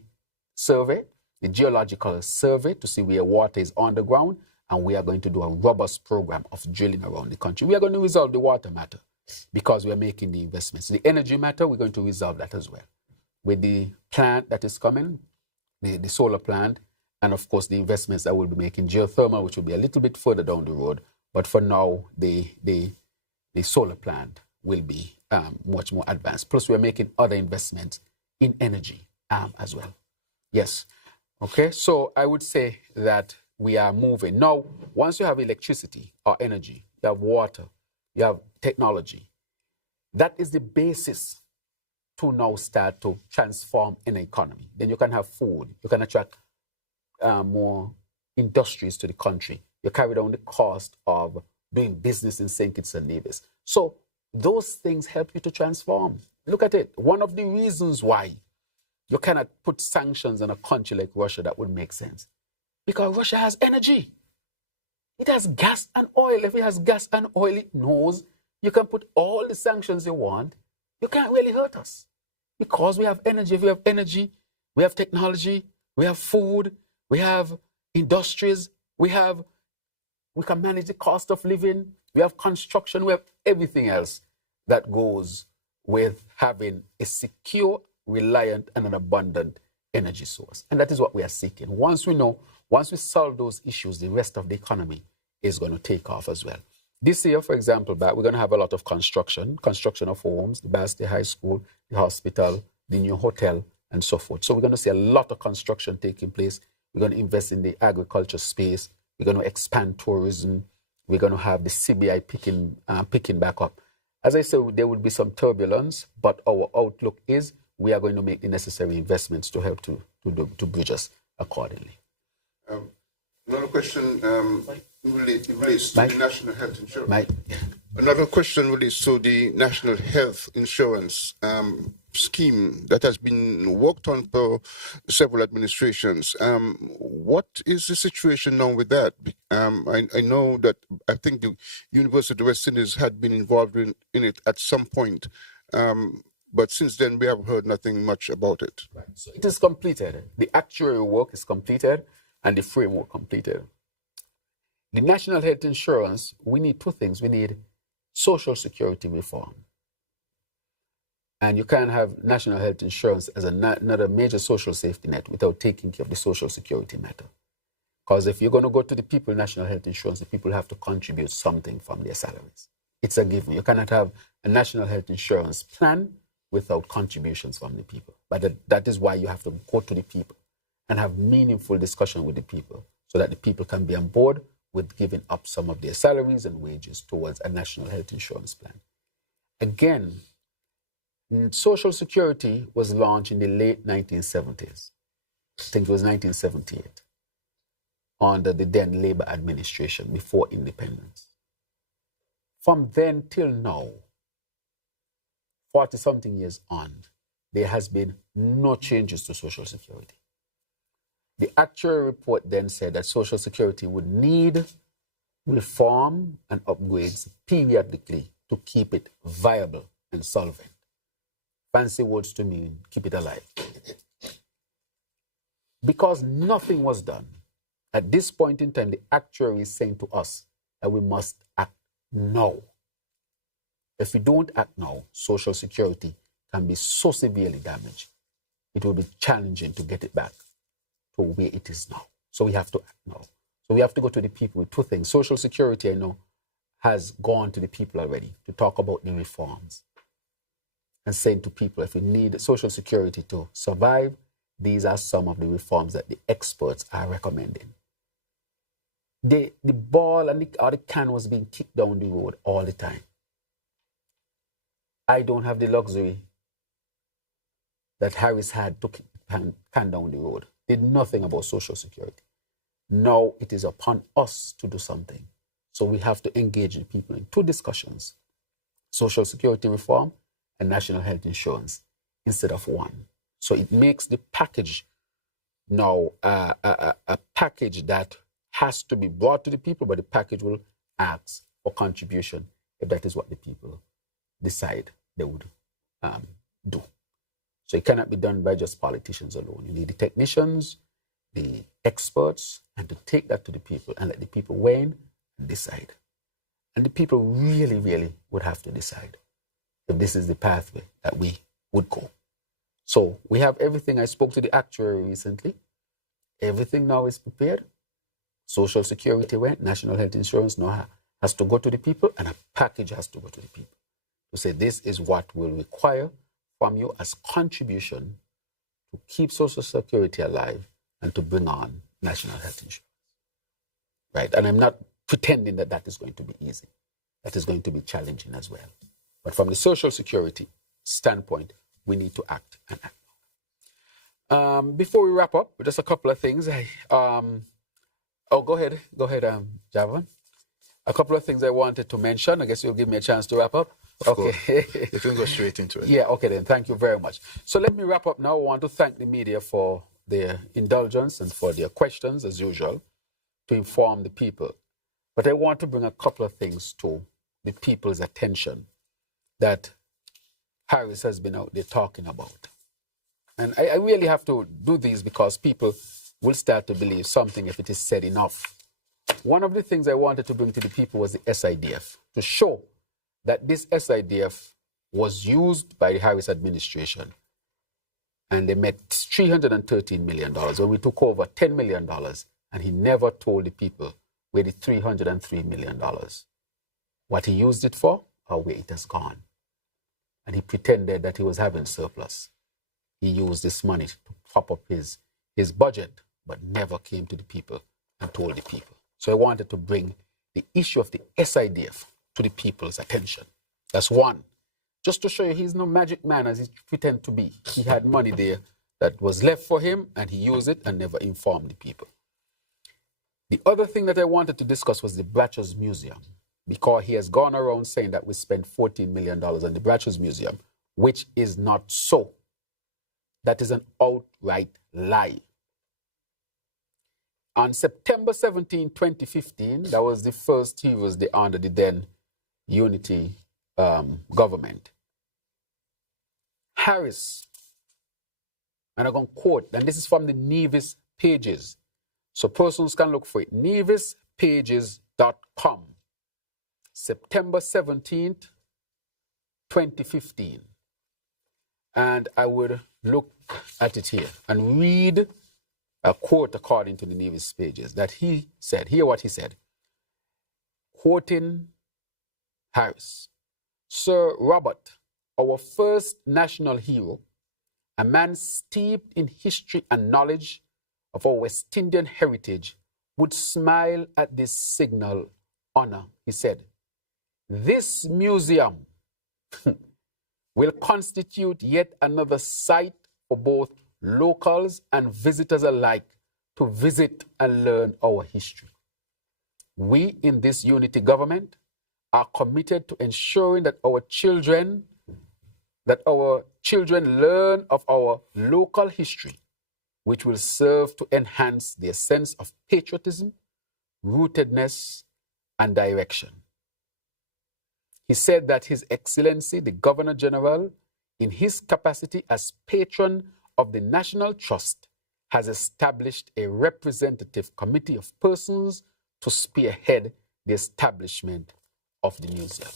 survey, the geological survey, to see where water is on the ground. And we are going to do a robust program of drilling around the country. We are going to resolve the water matter because we are making the investments. The energy matter, we're going to resolve that as well. With the plant that is coming, the solar plant, and of course the investments that we'll be making, geothermal, which will be a little bit further down the road. But for now, the solar plant will be much more advanced. Plus, we're making other investments in energy as well. Yes. Okay, so I would say that we are moving. Now, once you have electricity or energy, you have water, you have technology, that is the basis to now start to transform an economy. Then you can have food, you can attract more industries to the country. You carry down the cost of doing business in St. Kitts and Nevis. So those things help you to transform. Look at it. One of the reasons why you cannot put sanctions on a country like Russia, that would make sense. Because Russia has energy. It has gas and oil. If it has gas and oil, it knows you can put all the sanctions you want. You can't really hurt us. Because we have energy. If we have energy, we have technology, we have food, we have industries, we can manage the cost of living, we have construction, we have everything else that goes with having a secure, reliant, and an abundant energy source. And that is what we are seeking. Once we solve those issues, the rest of the economy is going to take off as well. This year, for example, we're going to have a lot of construction of homes, the Basti High School, the hospital, the new hotel, and so forth. So we're going to see a lot of construction taking place. We're going to invest in the agriculture space. We're going to expand tourism. We're going to have the CBI picking back up. As I said, there will be some turbulence, but our outlook is we are going to make the necessary investments to help to bridge us accordingly. Another question relates to the National Health Insurance. Yeah. Another question relates to the National Health Insurance scheme that has been worked on for several administrations. What is the situation now with that? I know that I think the University of the West Indies had been involved in it at some point, but since then we have heard nothing much about it. Right. So it is completed. The actuarial work is completed and the framework completed. The National Health Insurance, we need two things. We need Social Security reform. And you can't have National Health Insurance as another major social safety net without taking care of the Social Security matter. Because if you're going to go to the people, National Health Insurance, the people have to contribute something from their salaries. It's a given. You cannot have a National Health Insurance plan without contributions from the people. But that is why you have to go to the people and have meaningful discussion with the people so that the people can be on board with giving up some of their salaries and wages towards a National Health Insurance plan. Again, Social Security was launched in the late 1970s. I think it was 1978, under the then Labour administration before independence. From then till now, 40-something years on, there has been no changes to Social Security. The actual report then said that Social Security would need reform and upgrades periodically to keep it viable and solvent. Fancy words to mean keep it alive. Because nothing was done, at this point in time, the actuary is saying to us that we must act now. If we don't act now, Social Security can be so severely damaged, it will be challenging to get it back to where it is now. So we have to act now. So we have to go to the people with two things. Social Security, I know, has gone to the people already to talk about the reforms and saying to people, if you need Social Security to survive, these are some of the reforms that the experts are recommending. The ball and the can was being kicked down the road all the time. I don't have the luxury that Harris had to kick the can down the road. Did nothing about Social Security. Now it is upon us to do something. So we have to engage in people in two discussions: Social Security reform and national health insurance instead of one. So it makes the package now a package that has to be brought to the people, but the package will ask for contribution if that is what the people decide they would do. So it cannot be done by just politicians alone. You need the technicians, the experts, and to take that to the people and let the people weigh in and decide. And the people really, really would have to decide if this is the pathway that we would go. So we have everything. I spoke to the actuary recently. Everything now is prepared. Social Security went, national health insurance now has to go to the people, and a package has to go to the people to say this is what we'll require from you as contribution to keep Social Security alive and to bring on national health insurance. Right? And I'm not pretending that that is going to be easy. That is going to be challenging as well. But from the Social Security standpoint, we need to act and act. Before we wrap up, just a couple of things. Go ahead, Javan. A couple of things I wanted to mention. I guess you'll give me a chance to wrap up. Okay. You can go straight into it. Yeah, okay then. Thank you very much. So let me wrap up now. I want to thank the media for their indulgence and for their questions, as usual, to inform the people. But I want to bring a couple of things to the people's attention that Harris has been out there talking about. And I really have to do these because people will start to believe something if it is said enough. One of the things I wanted to bring to the people was the SIDF, to show that this SIDF was used by the Harris administration, and they met $313 million, when we took over $10 million, and he never told the people where the $303 million, what he used it for or where it has gone. And he pretended that he was having surplus. He used this money to prop up his budget, but never came to the people and told the people. So I wanted to bring the issue of the SIDF to the people's attention. That's one. Just to show you he's no magic man as he pretended to be. He had money there that was left for him, and he used it and never informed the people. The other thing that I wanted to discuss was the Bratcher's Museum, because he has gone around saying that we spent $14 million on the Bratcher's Museum, which is not so. That is an outright lie. On September 17, 2015, that was the first he was under the then Unity government. Harris, and I'm going to quote, and this is from the Nevis pages, so persons can look for it, nevispages.com, September 17th, 2015. And I would look at it here and read a quote according to the Nevis pages that he said. Hear what he said. Quoting Harris. Sir Robert, our first national hero, a man steeped in history and knowledge of our West Indian heritage, would smile at this signal honor. He said, this museum will constitute yet another site for both locals and visitors alike to visit and learn our history. We in this unity government are committed to ensuring that our children learn of our local history, which will serve to enhance their sense of patriotism, rootedness, and direction. He said that His Excellency, the Governor General, in his capacity as patron of the National Trust, has established a representative committee of persons to spearhead the establishment of the museum.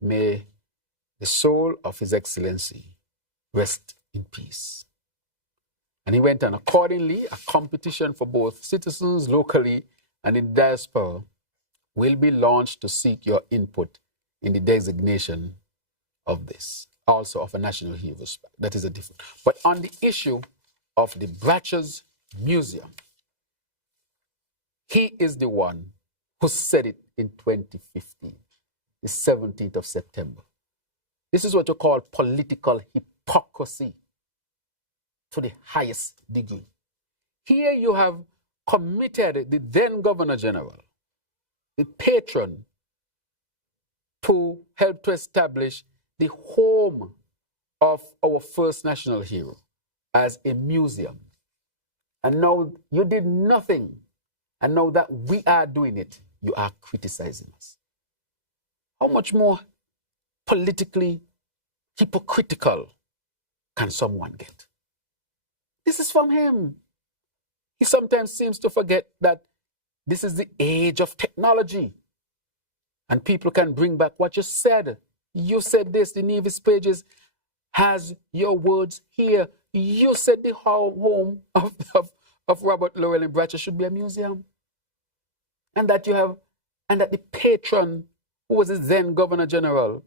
May the soul of His Excellency rest in peace. And he went on, accordingly, a competition for both citizens locally and in diaspora will be launched to seek your input in the designation of this, also of a national heroes. That is a different. But on the issue of the Bratches Museum, he is the one who said it in 2015, the 17th of September. This is what you call political hypocrisy to the highest degree. Here you have committed the then Governor General, the patron, to help to establish the home of our first national hero as a museum. And now you did nothing. And now that we are doing it, you are criticizing us. How much more politically hypocritical can someone get? This is from him. He sometimes seems to forget that this is the age of technology. And people can bring back what you said. You said this, the Nevis Pages has your words here. You said the home of Robert Lowell in Bratches should be a museum. And that the patron, who was the then Governor General,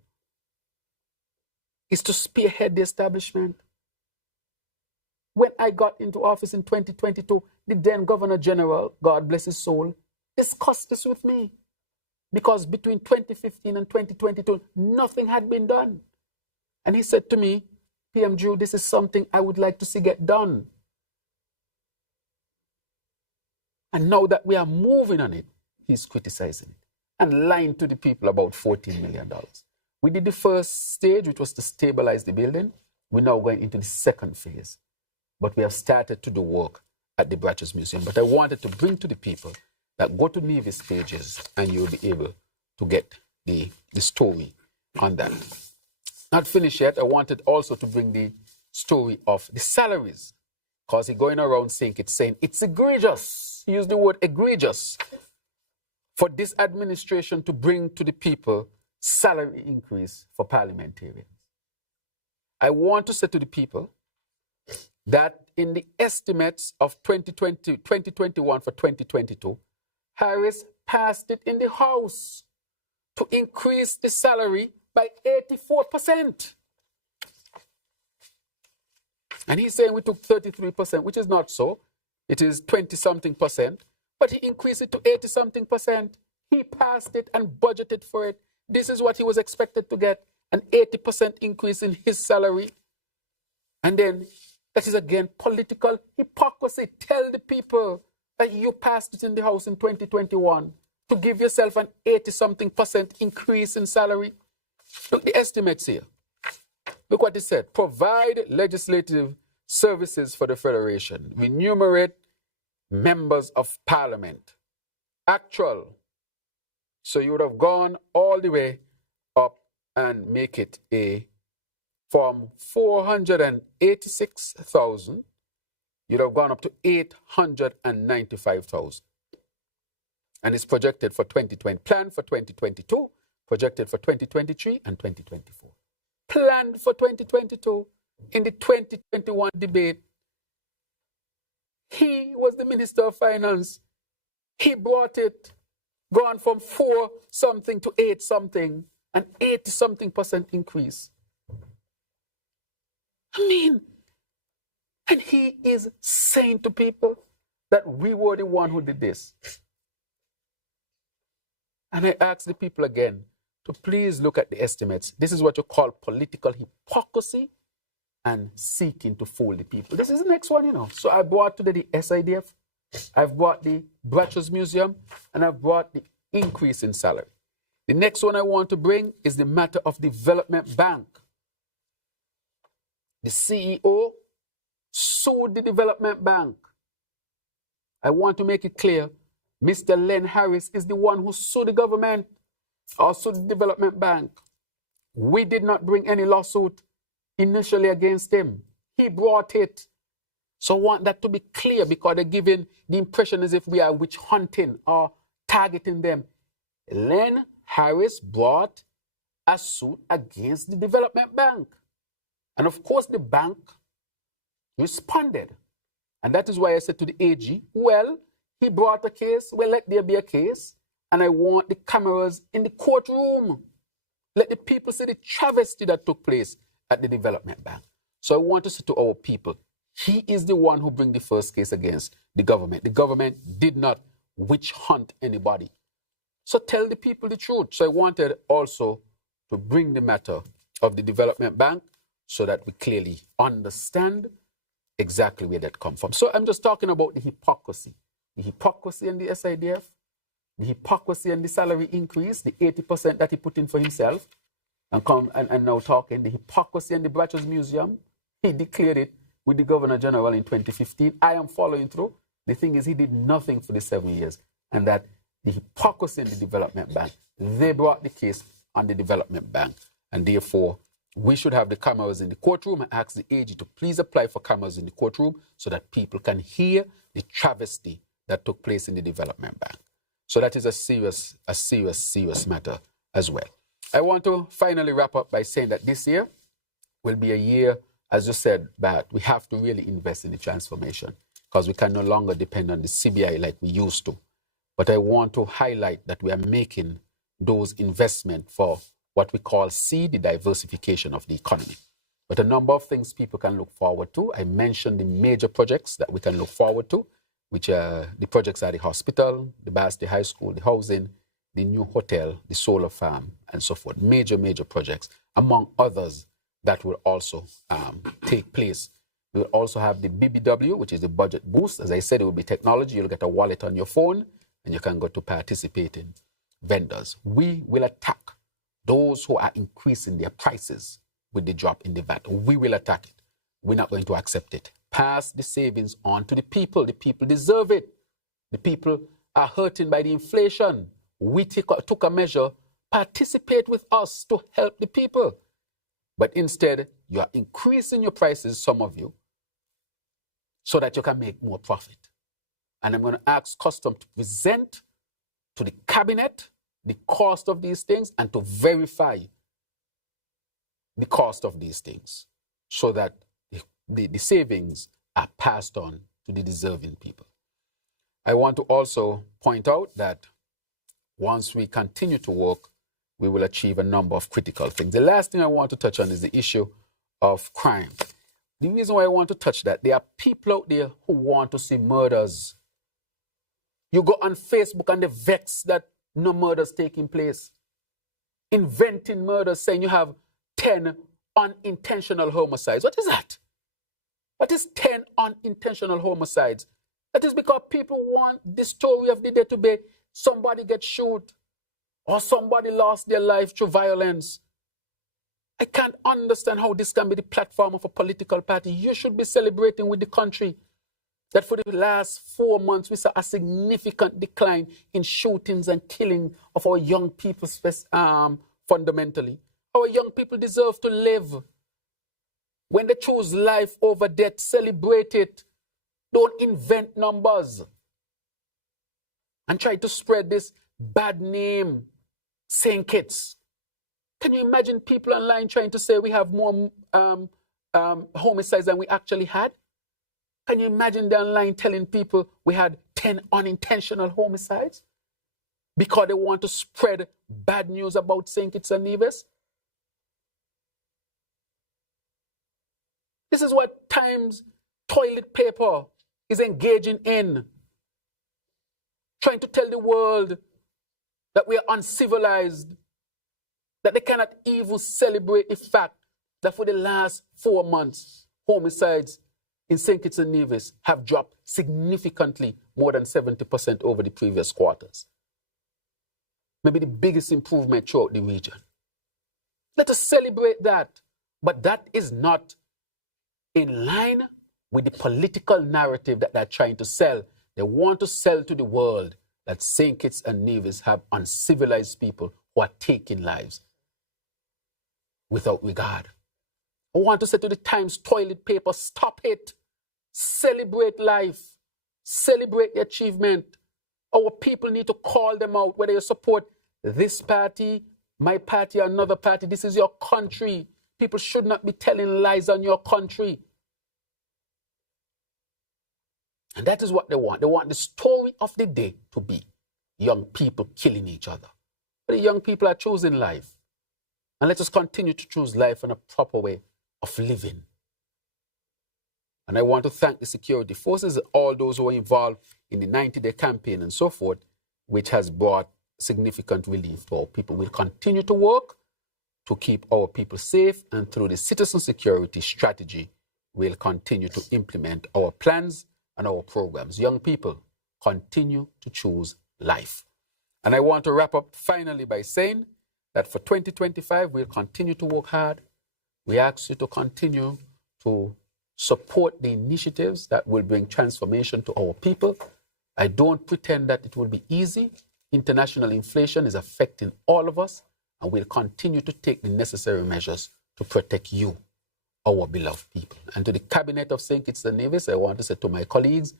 is to spearhead the establishment. When I got into office in 2022, the then Governor General, God bless his soul, discussed this with me. Because between 2015 and 2022, nothing had been done. And he said to me, PM Drew, this is something I would like to see get done. And now that we are moving on it, he's criticizing it and lying to the people about $14 million. We did the first stage, which was to stabilize the building. We're now going into the second phase. But we have started to do work at the Bratches Museum. But I wanted to bring to the people that go to Nevis Pages and you'll be able to get the story on that. Not finished yet, I wanted also to bring the story of the salaries. Because he's going around saying it's egregious. He used the word egregious for this administration to bring to the people salary increase for parliamentarians. I want to say to the people that in the estimates of 2021 for 2022, Harris passed it in the House to increase the salary by 84%. And he's saying we took 33%, which is not so. It is 20-something percent. But he increased it to 80-something percent. He passed it and budgeted for it. This is what he was expected to get, an 80% increase in his salary. And then that is again political hypocrisy. Tell the people that you passed it in the House in 2021 to give yourself an 80-something percent increase in salary. Look, the estimates here. Look what it said. Provide legislative services for the Federation. Remunerate members of Parliament. Actual. So you would have gone all the way up and make it from 486,000, you'd have gone up to 895,000. And it's projected for 2020, planned for 2022, projected for 2023 and 2024. Planned for 2022. In the 2021 debate, he was the Minister of Finance. He brought it, gone from 4-something to 8-something, an 80-something percent increase. I mean, and he is saying to people that we were the one who did this. And I ask the people again to please look at the estimates. This is what you call political hypocrisy and seeking to fool the people. This is the next one, you know. So I brought today the SIDF, I've brought the Bratcher's Museum, and I've brought the increase in salary. The next one I want to bring is the matter of Development Bank. The CEO sued the Development Bank. I want to make it clear, Mr. Len Harris is the one who sued the government, or sued the Development Bank. We did not bring any lawsuit initially against him. He brought it. So I want that to be clear, because they're giving the impression as if we are witch hunting or targeting them. Len Harris brought a suit against the Development Bank. And of course, the bank responded. And that is why I said to the AG, well, he brought a case, well, let there be a case. And I want the cameras in the courtroom. Let the people see the travesty that took place at the Development Bank. So I want to say to our people, he is the one who bring the first case against the government. The government did not witch hunt anybody. So tell the people the truth. So I wanted also to bring the matter of the Development Bank so that we clearly understand exactly where that comes from. So I'm just talking about the hypocrisy. The hypocrisy in the SIDF, the hypocrisy and the salary increase, the 80% that he put in for himself, and now talking the hypocrisy in the Bratcher's Museum. He declared it with the Governor General in 2015. I am following through. The thing is, he did nothing for the 7 years. And that the hypocrisy in the Development Bank, they brought the case on the Development Bank. And therefore, we should have the cameras in the courtroom and ask the AG to please apply for cameras in the courtroom so that people can hear the travesty that took place in the Development Bank. So that is a serious matter as well. I want to finally wrap up by saying that this year will be a year, as you said, that we have to really invest in the transformation, because we can no longer depend on the CBI like we used to. But I want to highlight that we are making those investments for what we call C, the diversification of the economy. But a number of things people can look forward to. I mentioned the major projects that we can look forward to, which are the projects at the hospital, the Basti High School, the housing, the new hotel, the solar farm, and so forth. Major projects, among others, that will also take place. We'll also have the BBW, which is the budget boost. As I said, it will be technology. You'll get a wallet on your phone, and you can go to participating vendors. We will attack those who are increasing their prices with the drop in the VAT. We will attack it. We're not going to accept it. Pass the savings on to the people. The people deserve it. The people are hurting by the inflation. We took a measure. Participate with us to help the people. But instead, you are increasing your prices, some of you, so that you can make more profit. And I'm going to ask Custom to present to the cabinet the cost of these things and to verify the cost of these things so that the savings are passed on to the deserving people. I want to also point out that once we continue to work, we will achieve a number of critical things. The last thing I want to touch on is the issue of crime. The reason why I want to touch that, there are people out there who want to see murders. You go on Facebook and they vex that no murders taking place. Inventing murders, saying you have 10 unintentional homicides. What is that? What is 10 unintentional homicides? That is because people want the story of the day to be somebody gets shot or somebody lost their life through violence. I can't understand how this can be the platform of a political party. You should be celebrating with the country that for the last 4 months, we saw a significant decline in shootings and killing of our young people fundamentally. Our young people deserve to live. When they choose life over death, celebrate it. Don't invent numbers and try to spread this bad name, St. Kitts. Can you imagine people online trying to say we have more homicides than we actually had? Can you imagine them online telling people we had 10 unintentional homicides because they want to spread bad news about St. Kitts and Nevis? This is what Times toilet paper is engaging in. Trying to tell the world that we are uncivilized. that they cannot even celebrate the fact that for the last 4 months, homicides in St. Kitts and Nevis have dropped significantly, more than 70% over the previous quarters. Maybe the biggest improvement throughout the region. Let us celebrate that, but that is not in line with the political narrative that they're trying to sell. They want to sell to the world that St. Kitts and Nevis have uncivilized people who are taking lives without regard. I want to say to the Times toilet paper, stop it. Celebrate life. Celebrate the achievement. Our people need to call them out, whether you support this party, my party, or another party. This is your country. People should not be telling lies on your country. And that is what they want. They want the story of the day to be young people killing each other. But the young people are choosing life. And let us continue to choose life in a proper way of living. And I want to thank the security forces, all those who are involved in the 90-day campaign and so forth, which has brought significant relief to our people. We'll continue to work to keep our people safe, and through the citizen security strategy, we'll continue to implement our plans and our programs. Young people, continue to choose life. And I want to wrap up finally by saying that for 2025, we'll continue to work hard. We ask you to continue to support the initiatives that will bring transformation to our people. I don't pretend that it will be easy. International inflation is affecting all of us, and we'll continue to take the necessary measures to protect you, our beloved people. And to the Cabinet of St. Kitts and Nevis, I want to say to my colleagues,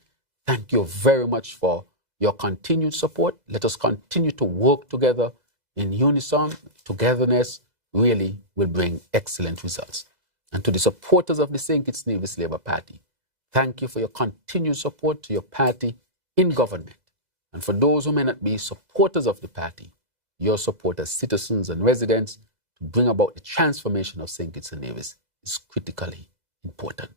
thank you very much for your continued support. Let us continue to work together in unison. Togetherness really will bring excellent results. And to the supporters of the St. Kitts Nevis Labour Party, thank you for your continued support to your party in government. And for those who may not be supporters of the party, your support as citizens and residents to bring about the transformation of St. Kitts and Nevis is critically important.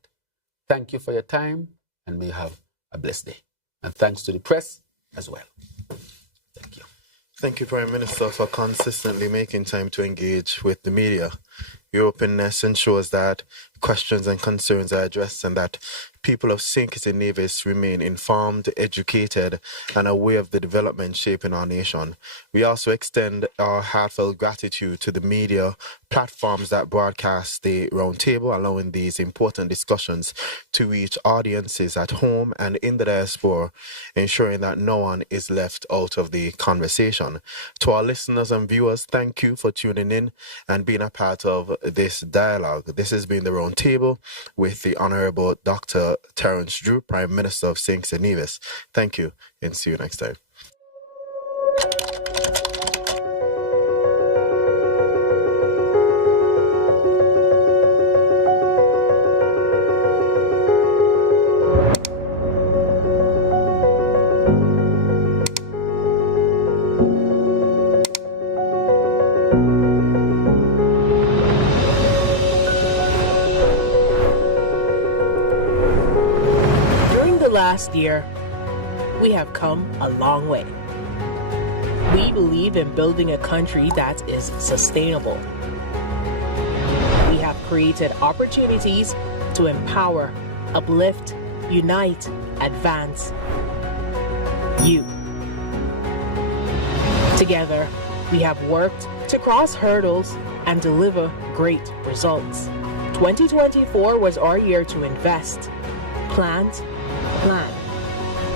Thank you for your time, and may you have a blessed day. And thanks to the press as well. Thank you. Thank you, Prime Minister, for consistently making time to engage with the media. Your openness ensures that questions and concerns are addressed and that people of St. Kitts and Nevis remain informed, educated, and aware of the development shaping our nation. We also extend our heartfelt gratitude to the media platforms that broadcast the Roundtable, allowing these important discussions to reach audiences at home and in the diaspora, ensuring that no one is left out of the conversation. To our listeners and viewers, thank you for tuning in and being a part of this dialogue. This has been the Roundtable with the Honorable Dr. Terrance Drew, Prime Minister of St. Kitts and Nevis. Thank you, and see you next time. Last year, we have come a long way. We believe in building a country that is sustainable. We have created opportunities to empower, uplift, unite, advance you. Together, we have worked to cross hurdles and deliver great results. 2024 was our year to invest, plant, plan.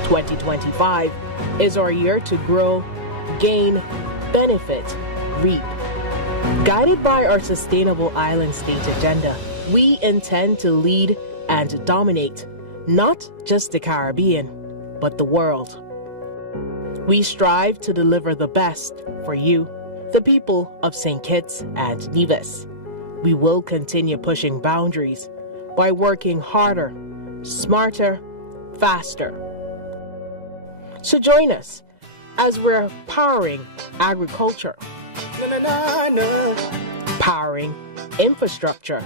2025 is our year to grow, gain, benefit, reap. Guided by our sustainable island state agenda, we intend to lead and dominate not just the Caribbean, but the world. We strive to deliver the best for you, the people of St. Kitts and Nevis. We will continue pushing boundaries by working harder, smarter, faster. So join us as we're powering agriculture, powering infrastructure,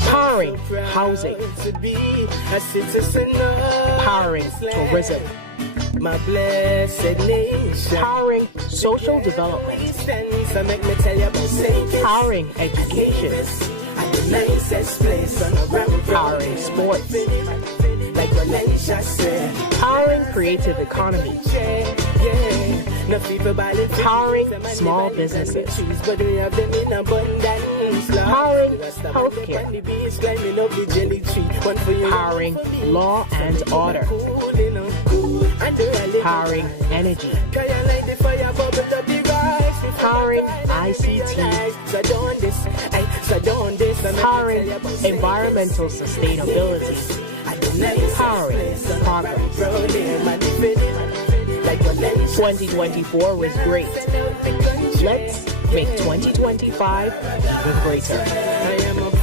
powering housing, powering tourism, powering social development, Powering education. Powering sports. Powering creative economy. Powering small businesses. Powering healthcare. Powering law and order. Powering energy. Powering ICT. Powering environmental sustainability. Powering progress. 2024 was great. Let's make 2025 even greater.